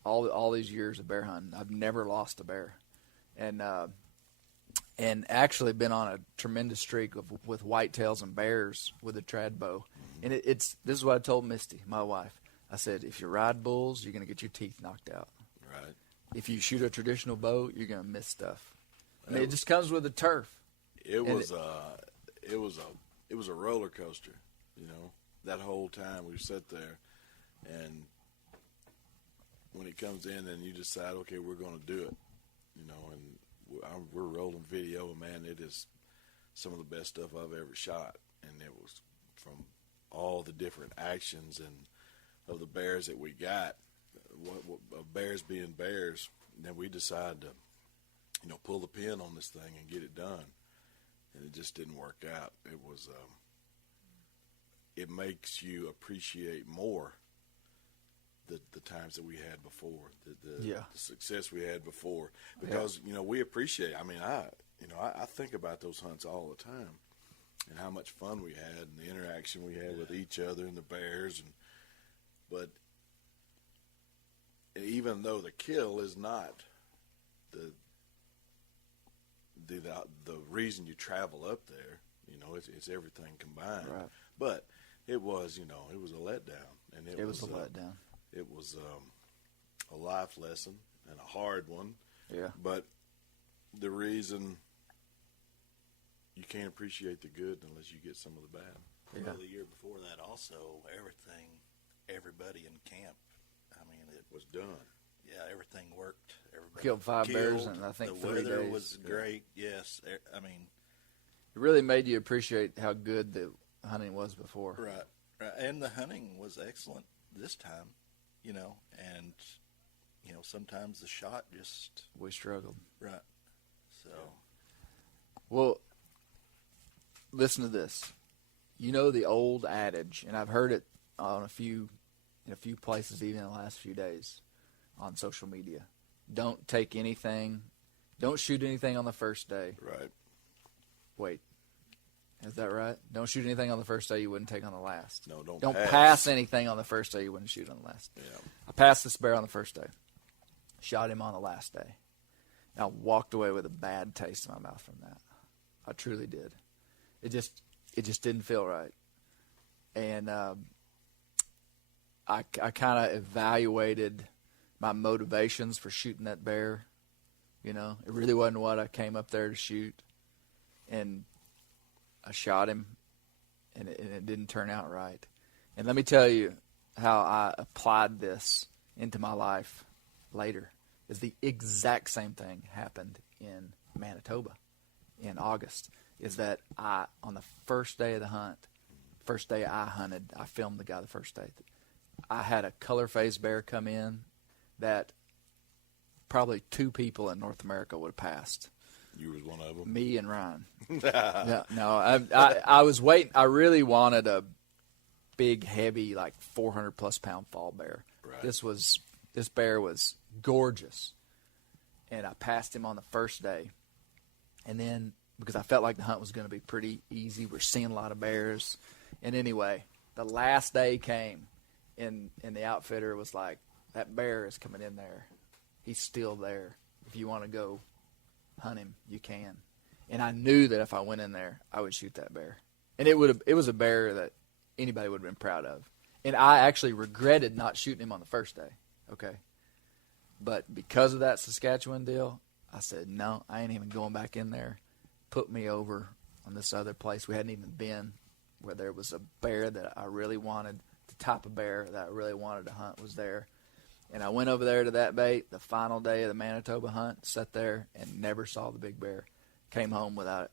all these years of bear hunting. I've never lost a bear. And actually been on a tremendous streak with whitetails and bears with a trad bow. And this is what I told Misty, my wife. I said, if you ride bulls, you're going to get your teeth knocked out. Right. If you shoot a traditional bow, you're going to miss stuff. I mean, it just comes with the turf. It was a roller coaster, you know. That whole time we sat there, and when he comes in and you decide, okay, we're going to do it, you know, and we're rolling video, and man, it is some of the best stuff I've ever shot. And it was from all the different actions and of the bears that we got, bears being bears. And then we decided to, you know, pull the pin on this thing and get it done. And it just didn't work out. It was, it makes you appreciate more the times that we had before, the success we had before, because you know, we appreciate. I mean, I think about those hunts all the time, and how much fun we had, and the interaction we had with each other and the bears, but even though the kill is not the reason you travel up there, you know, it's everything combined. Right. But it was, you know, it was a letdown, and it was a letdown. It was a life lesson and a hard one. Yeah. But the reason you can't appreciate the good unless you get some of the bad. Yeah. Well, the year before that also, everybody in camp, I mean, it was done. Yeah, everything worked. Everybody killed 5 bears in, I think, 3 days. The weather was great, yes. I mean, it really made you appreciate how good the hunting was before. Right. And the hunting was excellent this time, you know, and, you know, sometimes the shot just... We struggled. Right. So... Well, listen to this. You know the old adage, and I've heard it in a few places even in the last few days on social media. Don't shoot anything on the first day. Right. Wait. Is that right? Don't shoot anything on the first day you wouldn't take on the last. No, don't pass anything on the first day you wouldn't shoot on the last. Yeah. I passed this bear on the first day. Shot him on the last day. And I walked away with a bad taste in my mouth from that. I truly did. It just didn't feel right. And I kind of evaluated my motivations for shooting that bear. You know, it really wasn't what I came up there to shoot. And I shot him, and it didn't turn out right. And let me tell you how I applied this into my life later. Is the exact same thing happened in Manitoba in August. Is that on the first day of the hunt, first day I hunted, I filmed the guy the first day. I had a color-phased bear come in that probably 2 people in North America would have passed. You was one of them. Me and Ryan. I was waiting. I really wanted a big, heavy, like 400-plus pound fall bear. Right. This bear was gorgeous, and I passed him on the first day. And then because I felt like the hunt was going to be pretty easy, we're seeing a lot of bears. And anyway, the last day came, and the outfitter was like, "That bear is coming in there. He's still there. If you want to go hunt him, you can." And I knew that if I went in there, I would shoot that bear. And it was a bear that anybody would have been proud of. And I actually regretted not shooting him on the first day. Okay. But because of that Saskatchewan deal, I said, no, I ain't even going back in there. Put me over on this other place we hadn't even been, where there was a bear that I really wanted, the type of bear that I really wanted to hunt was there. And I went over there to that bait the final day of the Manitoba hunt, sat there and never saw the big bear. Came home with a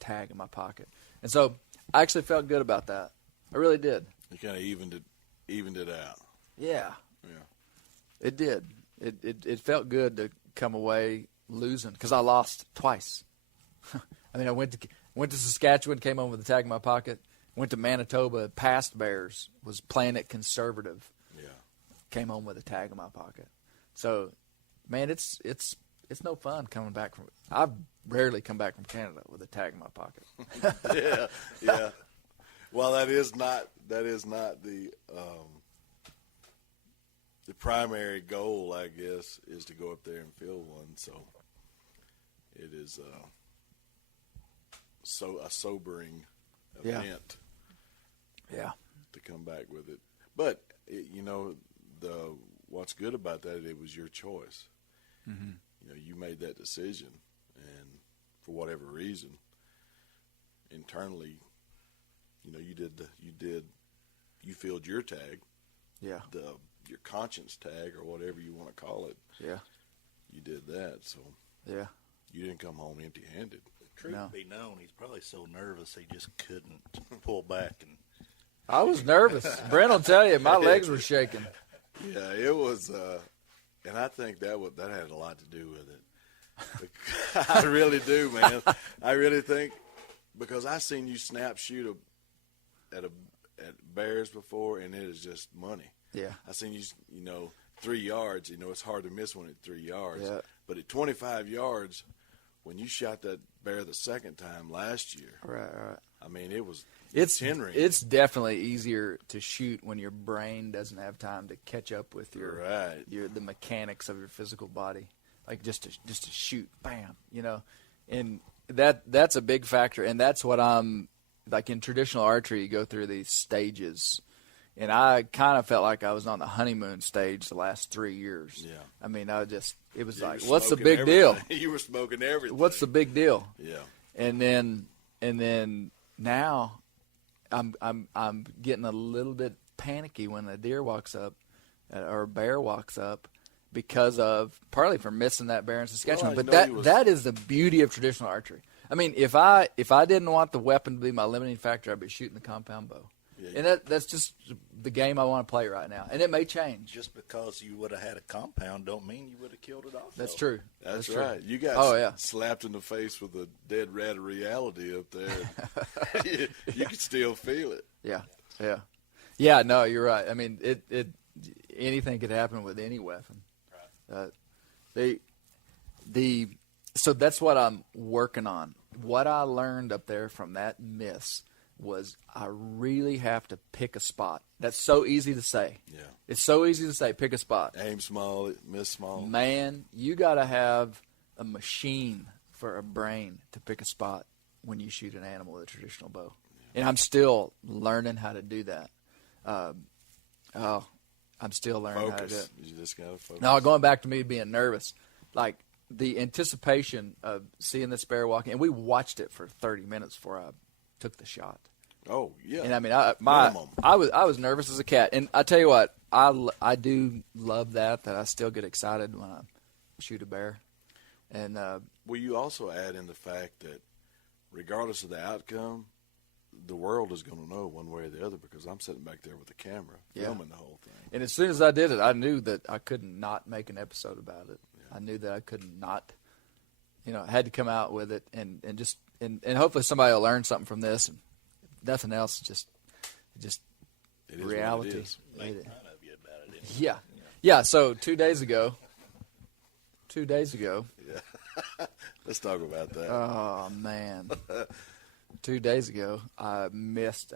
tag in my pocket. And so I actually felt good about that. I really did. You kind of evened it out. Yeah. Yeah. It did. It felt good to come away losing because I lost twice. I mean, I went to Saskatchewan, came home with a tag in my pocket. Went to Manitoba, passed bears, was playing it conservative. Yeah. Came home with a tag in my pocket. So, man, it's no fun coming back from. I've rarely come back from Canada with a tag in my pocket. Yeah. Well, that is not the primary goal, I guess, is to go up there and fill one. So it is a sobering event. Yeah. To come back with it, but what's good about that, it was your choice. Mm-hmm. You made that decision, and for whatever reason, internally, you filled your tag. Yeah. Your conscience tag, or whatever you want to call it. Yeah. You did that, so yeah. You didn't come home empty-handed. Truth be known, he's probably so nervous he just couldn't pull back. And I was nervous. Brent will tell you, my legs were shaking. Yeah, it was, and I think that had a lot to do with it. I really do, man. I really think, because I seen you snap shoot at bears before, and it is just money. Yeah. I seen you, 3 yards. It's hard to miss one at 3 yards. Yeah. But at 25 yards, when you shot that bear the second time last year, right. I mean, it was It's Henry. It's definitely easier to shoot when your brain doesn't have time to catch up with the mechanics of your physical body. Like just to shoot, bam, and that's a big factor. And that's what I'm like in traditional archery. You go through these stages. And I kind of felt like I was on the honeymoon stage the last 3 years. Yeah. I mean, it was like, what's the big deal? You were smoking everything. What's the big deal? Yeah. And then now I'm getting a little bit panicky when a deer walks up or a bear walks up because of partly from missing that bear in Saskatchewan. Well, but that is the beauty of traditional archery. I mean, if I didn't want the weapon to be my limiting factor, I'd be shooting the compound bow. Yeah, and that's just the game I want to play right now. And it may change. Just because you would have had a compound don't mean you would have killed it off. That's true. That's true. right. You got slapped in the face with a dead rat of reality up there. You can still feel it. Yeah, no, you're right. I mean, it anything could happen with any weapon. Right. So that's what I'm working on. What I learned up there from that miss was I really have to pick a spot. That's so easy to say. Yeah. It's so easy to say, pick a spot. Aim small, miss small. Man, you got to have a machine for a brain to pick a spot when you shoot an animal with a traditional bow. And I'm still learning how to do that. I'm still learning how to do it. You just got to focus. No, going back to me being nervous, like the anticipation of seeing this bear walking, and we watched it for 30 minutes before I took the shot. Oh, yeah. And I mean, Minimum. I was nervous as a cat, and I tell you what, I do love that I still get excited when I shoot a bear, and Well, you also add in the fact that regardless of the outcome, the world is going to know one way or the other because I'm sitting back there with the camera filming the whole thing. And as soon as I did it, I knew that I could not make an episode about it. Yeah. I knew that I could not, I had to come out with it and hopefully somebody will learn something from this. And nothing else, just it is reality. What it is. Make fun of you about it. Yeah. Yeah, so 2 days ago. Yeah. Let's talk about that. Oh, man. 2 days ago, I missed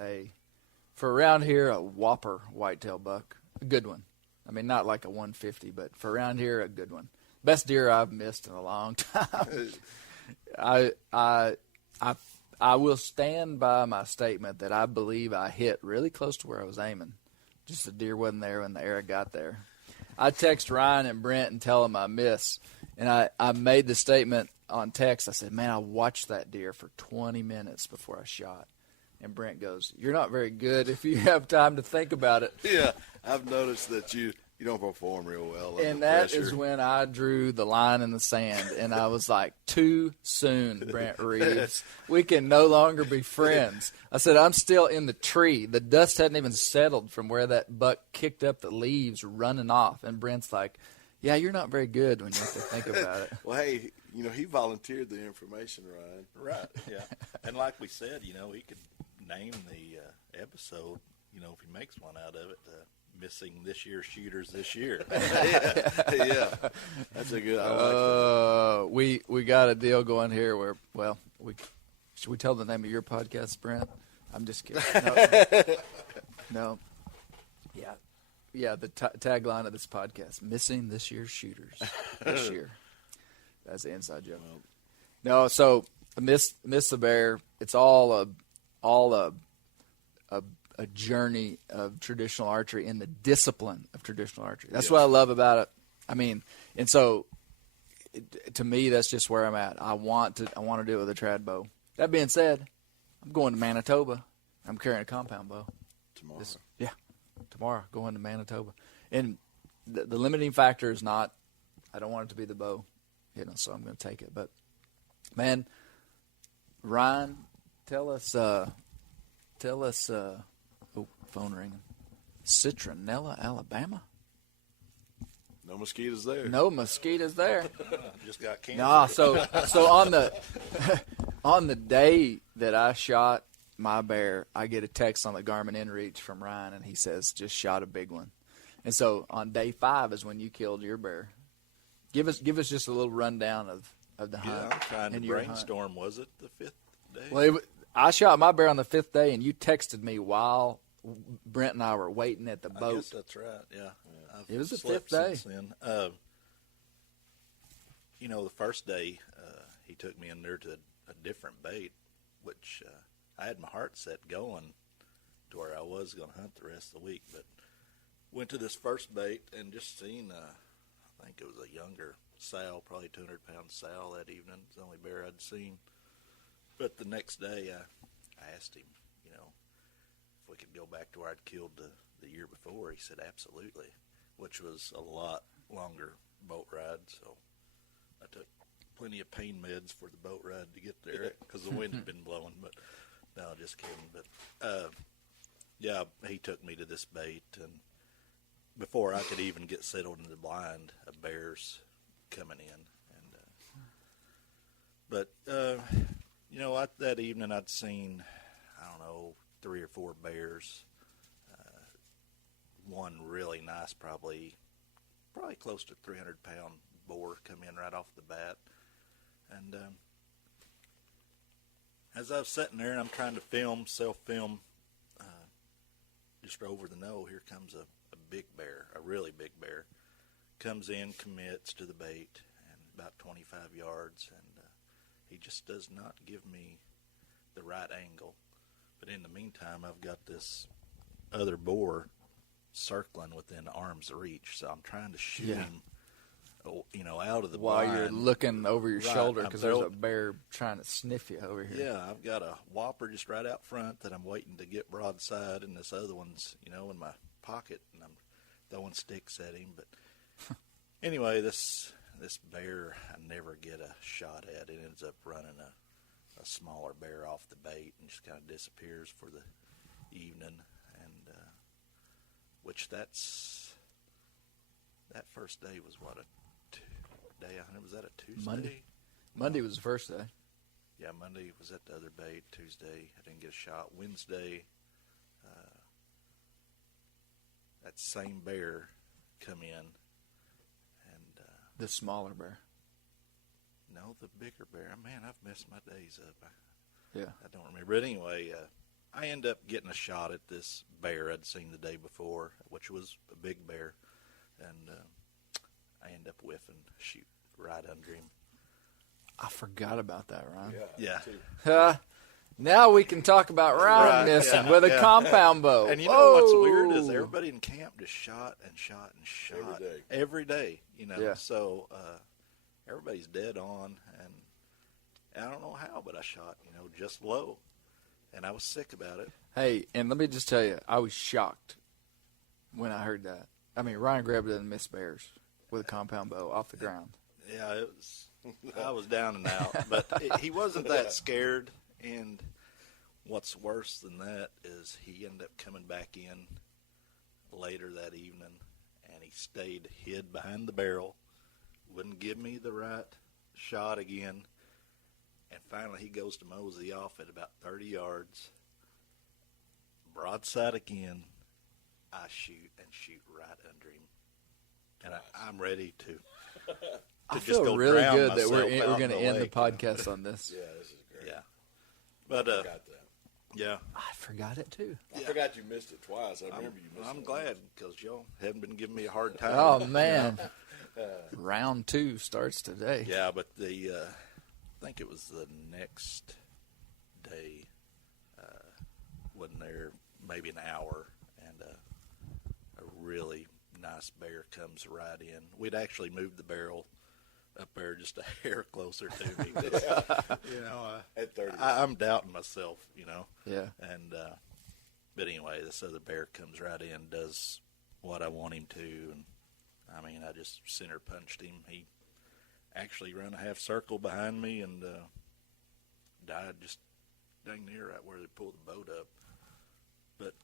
for around here, a whopper whitetail buck. A good one. I mean, not like a 150, but for around here, a good one. Best deer I've missed in a long time. I will stand by my statement that I believe I hit really close to where I was aiming. Just the deer wasn't there when the arrow got there. I text Ryan and Brent and tell them I miss. And I made the statement on text. I said, man, I watched that deer for 20 minutes before I shot. And Brent goes, you're not very good if you have time to think about it. Yeah, I've noticed that you don't perform real well under And that pressure. is when I drew the line in the sand. And I was like, too soon, Brent Reaves. We can no longer be friends. I said, I'm still in the tree. The dust hadn't even settled from where that buck kicked up the leaves running off. And Brent's like, yeah, you're not very good when you have to think about it. Well, hey, he volunteered the information, Ryan. Right, yeah. And like we said, he could name the episode, if he makes one out of it, missing this year's shooters this year. Yeah. That's a good, I like that. We got a deal going here where, should we tell the name of your podcast, Brent? I'm just kidding. No. Yeah, the tagline of this podcast, missing this year's shooters this year. That's the inside joke. No, so miss the bear. It's all a journey of traditional archery and the discipline of traditional archery. That's what I love about it. I mean, and so to me, that's just where I'm at. I want to do it with a trad bow. That being said, I'm going to Manitoba. I'm carrying a compound bow. Tomorrow. Tomorrow, going to Manitoba. And the limiting factor is not, I don't want it to be the bow, so I'm going to take it. But, man, Ryan, tell us, oh, phone ringing. Citronella, Alabama? No mosquitoes there. No mosquitoes there. Just got cancer. Nah, so on the day that I shot my bear, I get a text on the Garmin InReach from Ryan, and he says, just shot a big one. And so on day 5 is when you killed your bear. Give us just a little rundown of the hunt. Yeah, I'm trying to and your brainstorm. Was it the 5th day? Well, I shot my bear on the 5th day, and you texted me while Brent and I were waiting at the boat. I guess that's right, yeah. It was the slept 5th day. Since then. The first day, he took me in there to a different bait, which I had my heart set going to where I was going to hunt the rest of the week, but went to this first bait and just seen, I think it was a younger sow, probably 200-pound sow that evening. It was the only bear I'd seen. But the next day, I asked him, if we could go back to where I'd killed the year before. He said, absolutely, which was a lot longer boat ride. So I took plenty of pain meds for the boat ride to get there because the wind had been blowing. But no, just kidding. But yeah, he took me to this bait, and before I could even get settled in the blind, a bear's coming in. And that evening I'd seen, 3 or 4 bears. One really nice, probably close to 300-pound boar come in right off the bat. And as I was sitting there and I'm trying to self-film, just over the knoll, here comes a big bear, a really big bear. Comes in, commits to the bait, and about 25 yards, and he just does not give me the right angle But in the meantime, I've got this other boar circling within arm's reach, so I'm trying to shoot him, out of the While blind. you're looking over your Right, shoulder I'm because there's a throwing- bear trying to sniff you over here. Yeah, I've got a whopper just right out front that I'm waiting to get broadside, and this other one's, in my pocket, and I'm throwing sticks at him. But anyway, this bear, I never get a shot at. It ends up running a smaller bear off the bait and just kind of disappears for the evening. And which that first day was what, a day? Was that a Tuesday? Monday was the first day. Yeah, Monday was at the other bait. Tuesday, I didn't get a shot. Wednesday, that same bear come in, and The smaller bear. no, the bigger bear. Man, I've messed my days up. Yeah. I don't remember. But anyway, I end up getting a shot at this bear I'd seen the day before, which was a big bear, and I end up whiffing, shoot right under him. I forgot about that, Ryan. Yeah. Now we can talk about Ryan Right, missing yeah, with a yeah. compound bow. And you know what's Whoa. weird is everybody in camp just shot and shot and shot every day. Yeah. So everybody's dead on, and I don't know how, but I shot just low, and I was sick about it. Hey, and let me just tell you, I was shocked when I heard that. I mean, Ryan Greb doesn't miss bears with a compound bow off the ground. Yeah, it was. I was down and out, but he wasn't that scared. And what's worse than that is he ended up coming back in later that evening, and he stayed hid behind the barrel, wouldn't give me the right shot again, and finally he goes to mosey off at about 30 yards, broadside again. I shoot right under him, and I'm ready to I just feel go really drown good that we're myself out going to in the end the lake. podcast on this. Yeah, this is great. Yeah, but I got that. yeah. I forgot it too. I forgot you missed it twice. I remember you missed it. I'm glad because y'all haven't been giving me a hard time. Oh man, round 2 starts today. Yeah, but I think it was the next day, wasn't there maybe an hour, and a really nice bear comes right in. We'd actually moved the barrel up there just a hair closer to me. At 30. I'm doubting myself, Yeah. And but anyway, this other bear comes right in, does what I want him to, and I mean, I just center punched him. He actually ran a half circle behind me and died just dang near right where they pulled the boat up. But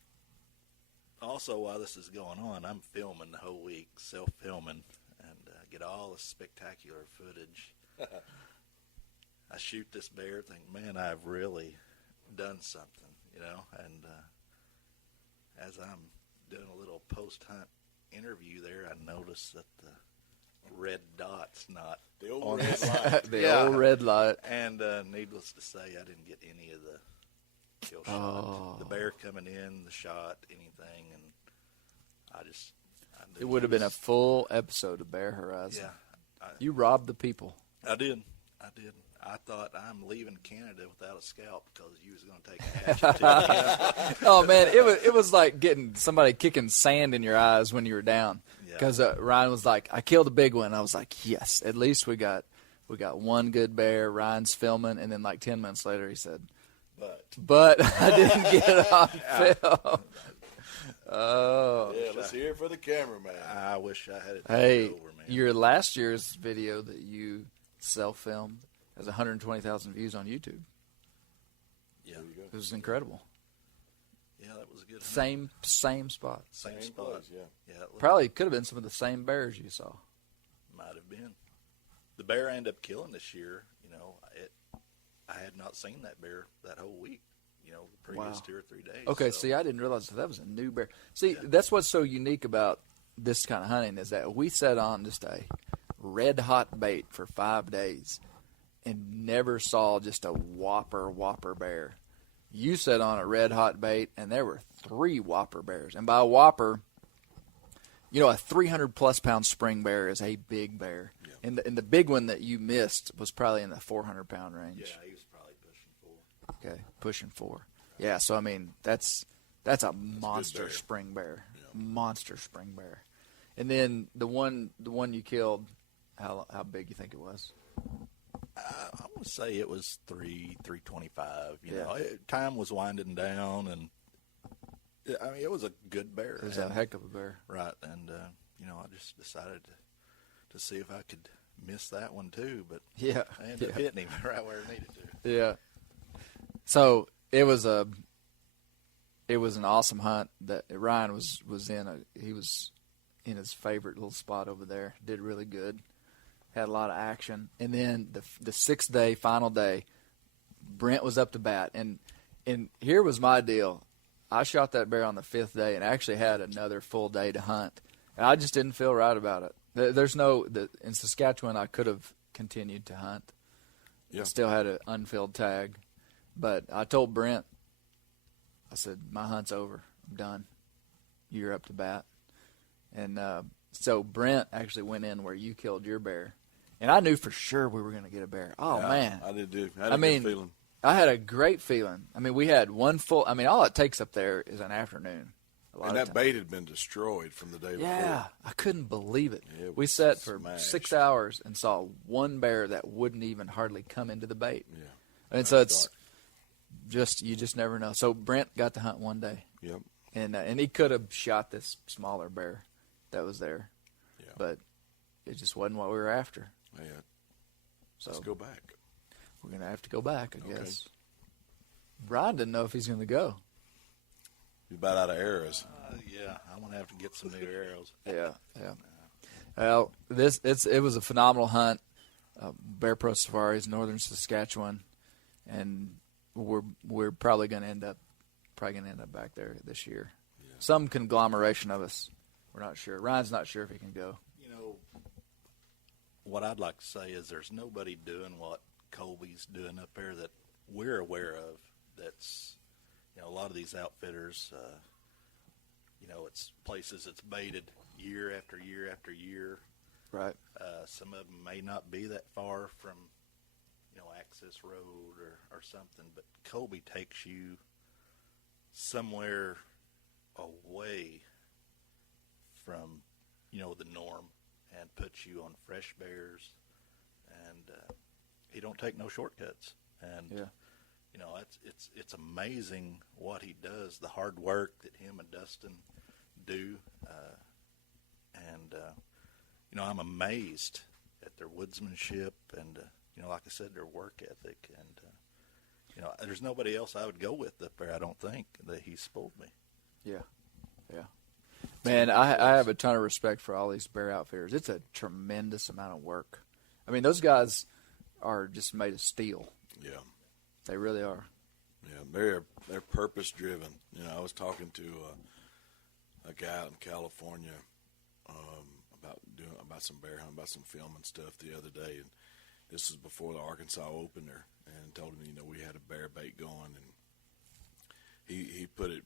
also, while this is going on, I'm filming the whole week, self-filming, and get all the spectacular footage. I shoot this bear, think, man, I've really done something, and as I'm doing a little post-hunt interview there, I noticed that the red dot's not The old on red this light. The Yeah. old red light. And needless to say, I didn't get any of the kill shot. Oh. The bear coming in, the shot, anything, and I It would have been a full episode of Bear Horizon. Yeah, You robbed the people. I did. I thought I'm leaving Canada without a scalp because you was going to take a hatchet to me. Oh man, it was like getting somebody kicking sand in your eyes when you were down. Yeah. Because Ryan was like, I killed a big one. I was like, yes, at least we got one good bear. Ryan's filming, and then like 10 minutes later, he said, but I didn't get it on film. Oh, Yeah, let's hear it for the cameraman. I wish I had it hey, over, man. your last year's video that you self-filmed has 120,000 views on YouTube. Yeah, It was incredible. yeah, that was a good hunt. Same spot. Same Same spot. place, yeah. Yeah, it looked- Probably could have been some of the same bears you saw. might have been. The bear I ended up killing this year, I had not seen that bear that whole week, the previous Wow. 2 or 3 days. Okay, so. see, I didn't realize that was a new bear. See, that's what's so unique about this kind of hunting is that we set on just a red-hot bait for 5 days and never saw just a whopper bear. You set on a red-hot bait, and there were 3 whopper bears. And by a whopper, a 300-plus pound spring bear is a big bear. Yeah. And the big one that you missed was probably in the 400-pound range. Yeah, he was probably pushing 4. Okay, pushing 4. Yeah, so I mean that's a monster bear. spring bear, monster spring bear. And then the one you killed, how big you think it was? I want to say it was 325. You Yeah. know, time was winding down, and I mean it was a good bear. It was a heck of a bear. Right, and you know, I just decided to see if I could miss that one too, but Yeah, I ended up hitting him right where I needed to. yeah. So it was an awesome hunt that Ryan was in. He was in his favorite little spot over there. Did really good. Had a lot of action. And then the 6th day, final day, Brent was up to bat. And here was my deal. I shot that bear on the 5th day and actually had another full day to hunt. And I just didn't feel right about it. In Saskatchewan, I could have continued to hunt. Yeah. Still had an unfilled tag. But I told Brent, I said, my hunt's over. I'm done. You're up to bat. And so Brent actually went in where you killed your bear. And I knew for sure we were going to get a bear. Oh, Yeah, man. I did too. I had a good feeling. I had a great feeling. I mean, we had one full – I mean, all it takes up there is an afternoon. And that bait had been destroyed from the day before. Yeah, I couldn't believe it. It We was sat for smashed. 6 hours and saw one bear that wouldn't even hardly come into the bait. Yeah. And so it's just – you just never know. So Brent got to hunt one day. Yep. And he could have shot this smaller bear that was there. Yeah. But it just wasn't what we were after. Yeah. So Let's go back. we're going to have to go back, I Okay. guess. Brian didn't know if he's going to go. You're about out of arrows. Yeah, I'm gonna have to get some new arrows. Yeah. Well, it was a phenomenal hunt. Bear Pro Safaris, Northern Saskatchewan, and we're probably going to end up back there this year. Yeah. Some conglomeration of us. We're not sure. Ryan's not sure if he can go. You know, what I'd like to say is there's nobody doing what Colby's doing up there that we're aware of. That's, you know, a lot of these outfitters, you know, it's places it's baited year after year after year. Right. Some of them may not be that far from, you know, access road or something, but Colby takes you somewhere away from, you know, the norm and puts you on fresh bears, and he don't take no shortcuts. And Yeah. you know, it's amazing what he does, the hard work that him and Dustin do, and you know, I'm amazed at their woodsmanship and you know, like I said, their work ethic, and you know, there's nobody else I would go with up there. I don't think that he spoiled me. Yeah. Man, I have a ton of respect for all these bear outfitters. It's a tremendous amount of work. I mean, those guys are just made of steel. Yeah. They really are. Yeah, they're purpose driven. You know, I was talking to a guy out in California about some bear hunting, about some filming stuff the other day, and this was before the Arkansas opener, and told him, you know, we had a bear bait going, and he put it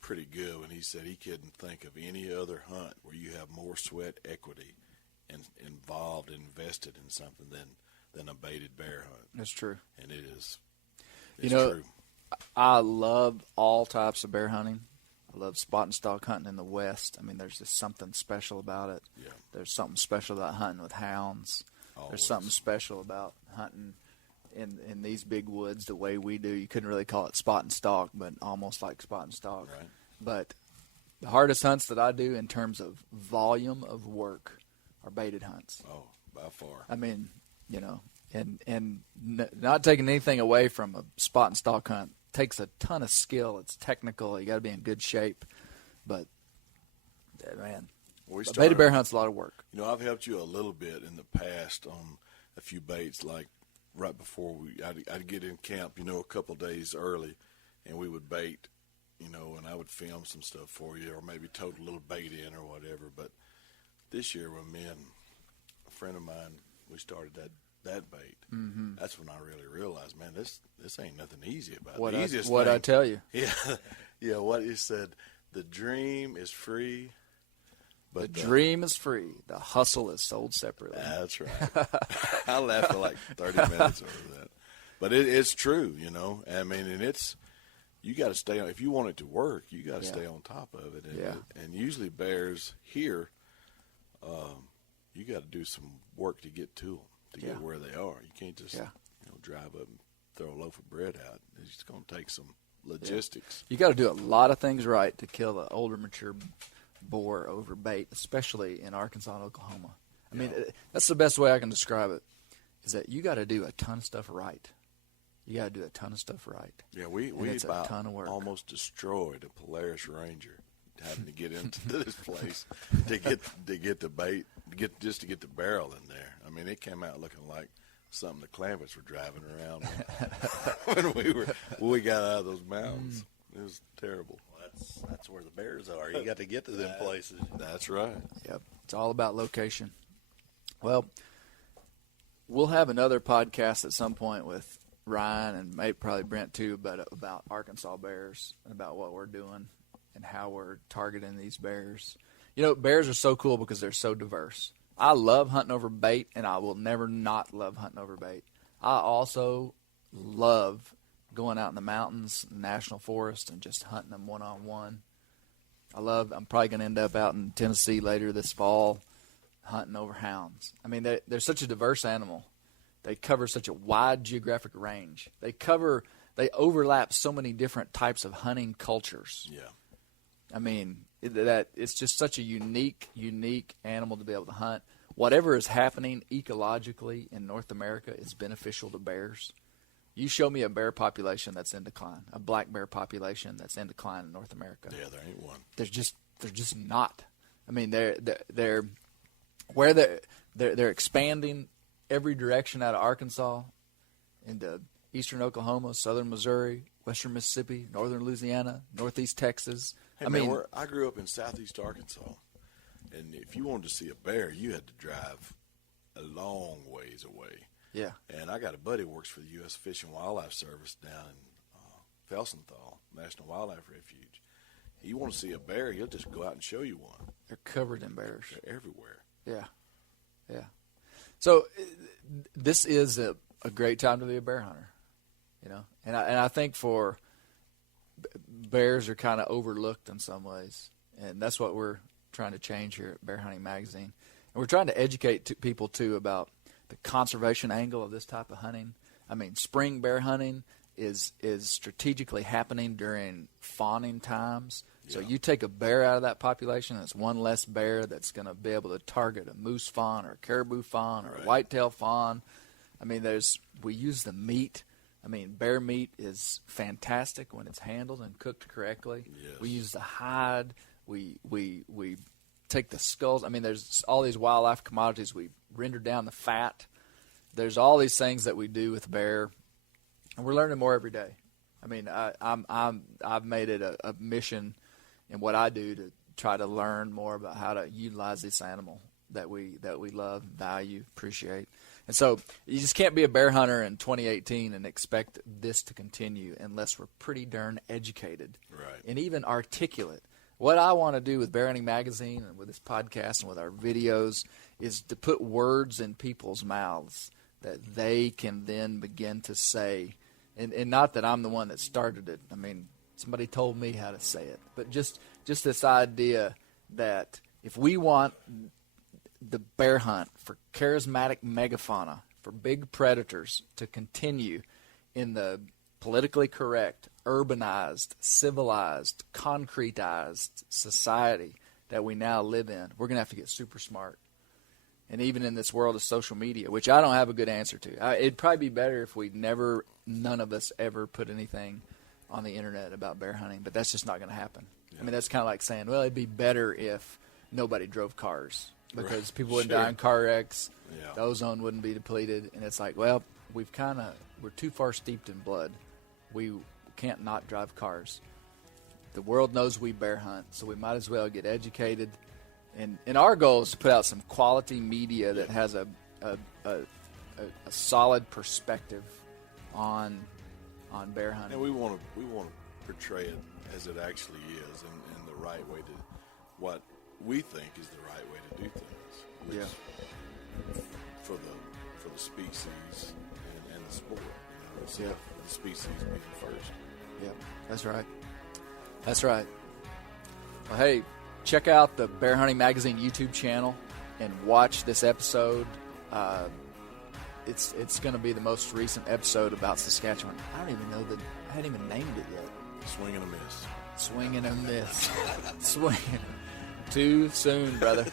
pretty good when he said he couldn't think of any other hunt where you have more sweat equity and involved and invested in something than a baited bear hunt. That's true. And it is. You know, true. I love all types of bear hunting. I love spot and stalk hunting in the West. I mean, there's just something special about it. Yeah. There's something special about hunting with hounds. Always. There's something special about hunting in these big woods the way we do. You couldn't really call it spot and stalk, but almost like spot and stalk. Right. But the hardest hunts that I do in terms of volume of work are baited hunts. Oh, by far. I mean, you know, not taking anything away from a spot and stalk hunt takes a ton of skill. It's technical. You got to be in good shape. But man, a baited bear hunt's a lot of work. You know, I've helped you a little bit in the past on a few baits. Like right before I'd get in camp, you know, a couple days early, and we would bait, you know, and I would film some stuff for you, or maybe tote a little bait in or whatever. But this year, when me and a friend of mine, we started that bait. Mm-hmm. That's when I really realized, man, this ain't nothing easy about it. What I tell you. Yeah. What he said, the dream is free, but the dream is free. The hustle is sold separately. That's right. I laughed for like 30 minutes over that, but it's true, you know. I mean, and it's you got to stay on. If you want it to work, you got to stay on top of it. And usually bears here, you got to do some work to get to them, to get where they are. You can't just drive up and throw a loaf of bread out. It's going to take some logistics. You got to do a lot of things right to kill the older, mature boar over bait, especially in Arkansas and Oklahoma. I mean, that's the best way I can describe it, is that you got to do a ton of stuff right. You got to do a ton of stuff right. Yeah, we it's about a ton of work. almost destroyed a Polaris Ranger having to get into this place to get the bait, to get the barrel in there. I mean, it came out looking like something the Clampets were driving around when we got out of those mountains. It was terrible. Well, that's where the bears are. You got to get to them places. That's right. Yep, it's all about location. Well, we'll have another podcast at some point with Ryan and maybe probably Brent too, but about Arkansas bears and about what we're doing and how we're targeting these bears. You know, bears are so cool because they're so diverse. I love hunting over bait, and I will never not love hunting over bait. I also love going out in the mountains, national forest, and just hunting them one-on-one. I'm probably going to end up out in Tennessee later this fall hunting over hounds. I mean, they're such a diverse animal. They cover such a wide geographic range. They overlap so many different types of hunting cultures. Yeah. I mean, it's just such a unique animal to be able to hunt. Whatever is happening ecologically in North America is beneficial to bears. You show me a bear population that's in decline, a black bear population that's in decline in North America. Yeah, there ain't one. They're just not. I mean, they're expanding every direction out of Arkansas into eastern Oklahoma, southern Missouri, western Mississippi, northern Louisiana, northeast Texas. Hey, I grew up in southeast Arkansas, and if you wanted to see a bear, you had to drive a long ways away. Yeah. And I got a buddy who works for the U.S. Fish and Wildlife Service down in Felsenthal National Wildlife Refuge. You want to see a bear, he'll just go out and show you one. They're covered in bears. They're everywhere. Yeah. So this is a great time to be a bear hunter, you know. And I think for bears are kind of overlooked in some ways, and that's what we're trying to change here at Bear Hunting Magazine. And we're trying to educate people too about the conservation angle of this type of hunting. I mean, spring bear hunting is strategically happening during fawning times. So you take a bear out of that population, that's one less bear that's going to be able to target a moose fawn or a caribou fawn or a whitetail fawn. I mean, we use the meat. I mean, bear meat is fantastic when it's handled and cooked correctly. Yes. We use the hide. We take the skulls. I mean, there's all these wildlife commodities. We render down the fat. There's all these things that we do with bear, and we're learning more every day. I mean, I've made it a mission in what I do to try to learn more about how to utilize this animal that we love, value, appreciate. And so you just can't be a bear hunter in 2018 and expect this to continue unless we're pretty darn educated and even articulate. What I want to do with Bear Hunting Magazine and with this podcast and with our videos is to put words in people's mouths that they can then begin to say. And not that I'm the one that started it. I mean, somebody told me how to say it. But just this idea that if we want the bear hunt for charismatic megafauna, for big predators to continue in the politically correct, urbanized, civilized, concretized society that we now live in, we're going to have to get super smart. And even in this world of social media, which I don't have a good answer to. It'd probably be better if none of us ever put anything on the internet about bear hunting, but that's just not going to happen. Yeah. I mean, that's kind of like saying, well, it'd be better if nobody drove cars because people wouldn't die in car wrecks, the ozone wouldn't be depleted, and it's like, well, we're too far steeped in blood. We can't not drive cars. The world knows we bear hunt, so we might as well get educated. And our goal is to put out some quality media that has a solid perspective on bear hunting. And we want to portray it as it actually is, and the right way to what we think is the right way to do things. Which for the species and the sport. The species being first. Yep, that's right. That's right. Well, hey, check out the Bear Hunting Magazine YouTube channel and watch this episode. It's going to be the most recent episode about Saskatchewan. I don't even know I hadn't even named it yet. Swing and a miss. Swing and a miss. Swing. Too soon, brother.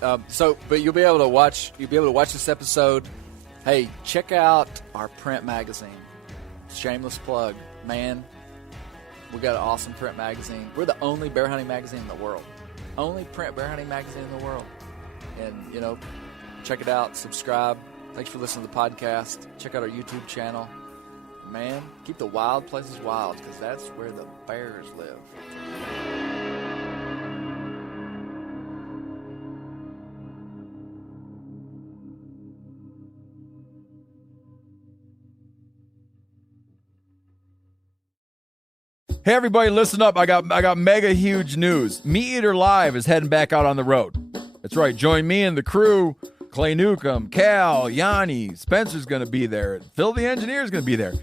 But you'll be able to watch this episode. Hey, check out our print magazine. Shameless plug, man. We got an awesome print magazine. We're the only bear hunting magazine in the world. Only print bear hunting magazine in the world. And, check it out. Subscribe. Thanks for listening to the podcast. Check out our YouTube channel. Man, keep the wild places wild, because that's where the bears live. Hey everybody, listen up. I got mega huge news. Meat Eater Live is heading back out on the road. That's right. Join me and the crew. Clay Newcomb, Cal, Yanni, Spencer's going to be there. Phil the engineer's going to be there.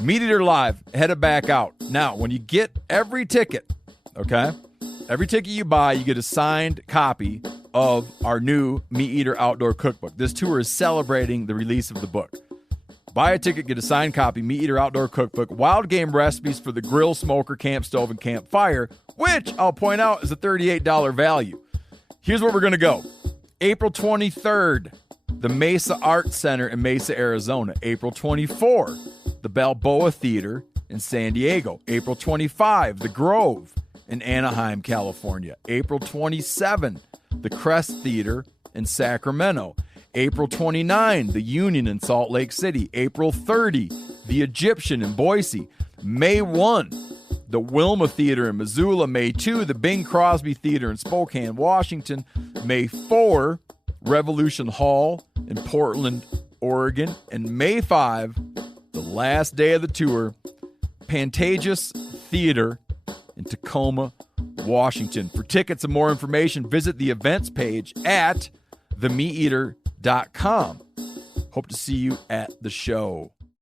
Meat Eater Live headed back out. Now, when you get every ticket, okay? Every ticket you buy, you get a signed copy of our new Meat Eater Outdoor Cookbook. This tour is celebrating the release of the book. Buy a ticket, get a signed copy, Meat Eater Outdoor Cookbook, wild game recipes for the grill, smoker, camp stove, and campfire, which I'll point out is a $38 value. Here's where we're going to go. April 23rd, the Mesa Arts Center in Mesa, Arizona. April 24, the Balboa Theater in San Diego. April 25, the Grove in Anaheim, California. April 27, the Crest Theater in Sacramento. April 29, the Union in Salt Lake City. April 30, the Egyptian in Boise. May 1, the Wilma Theater in Missoula. May 2, the Bing Crosby Theater in Spokane, Washington. May 4, Revolution Hall in Portland, Oregon. And May 5, the last day of the tour, Pantages Theater in Tacoma, Washington. For tickets and more information, visit the events page at themeateater.com. Hope to see you at the show.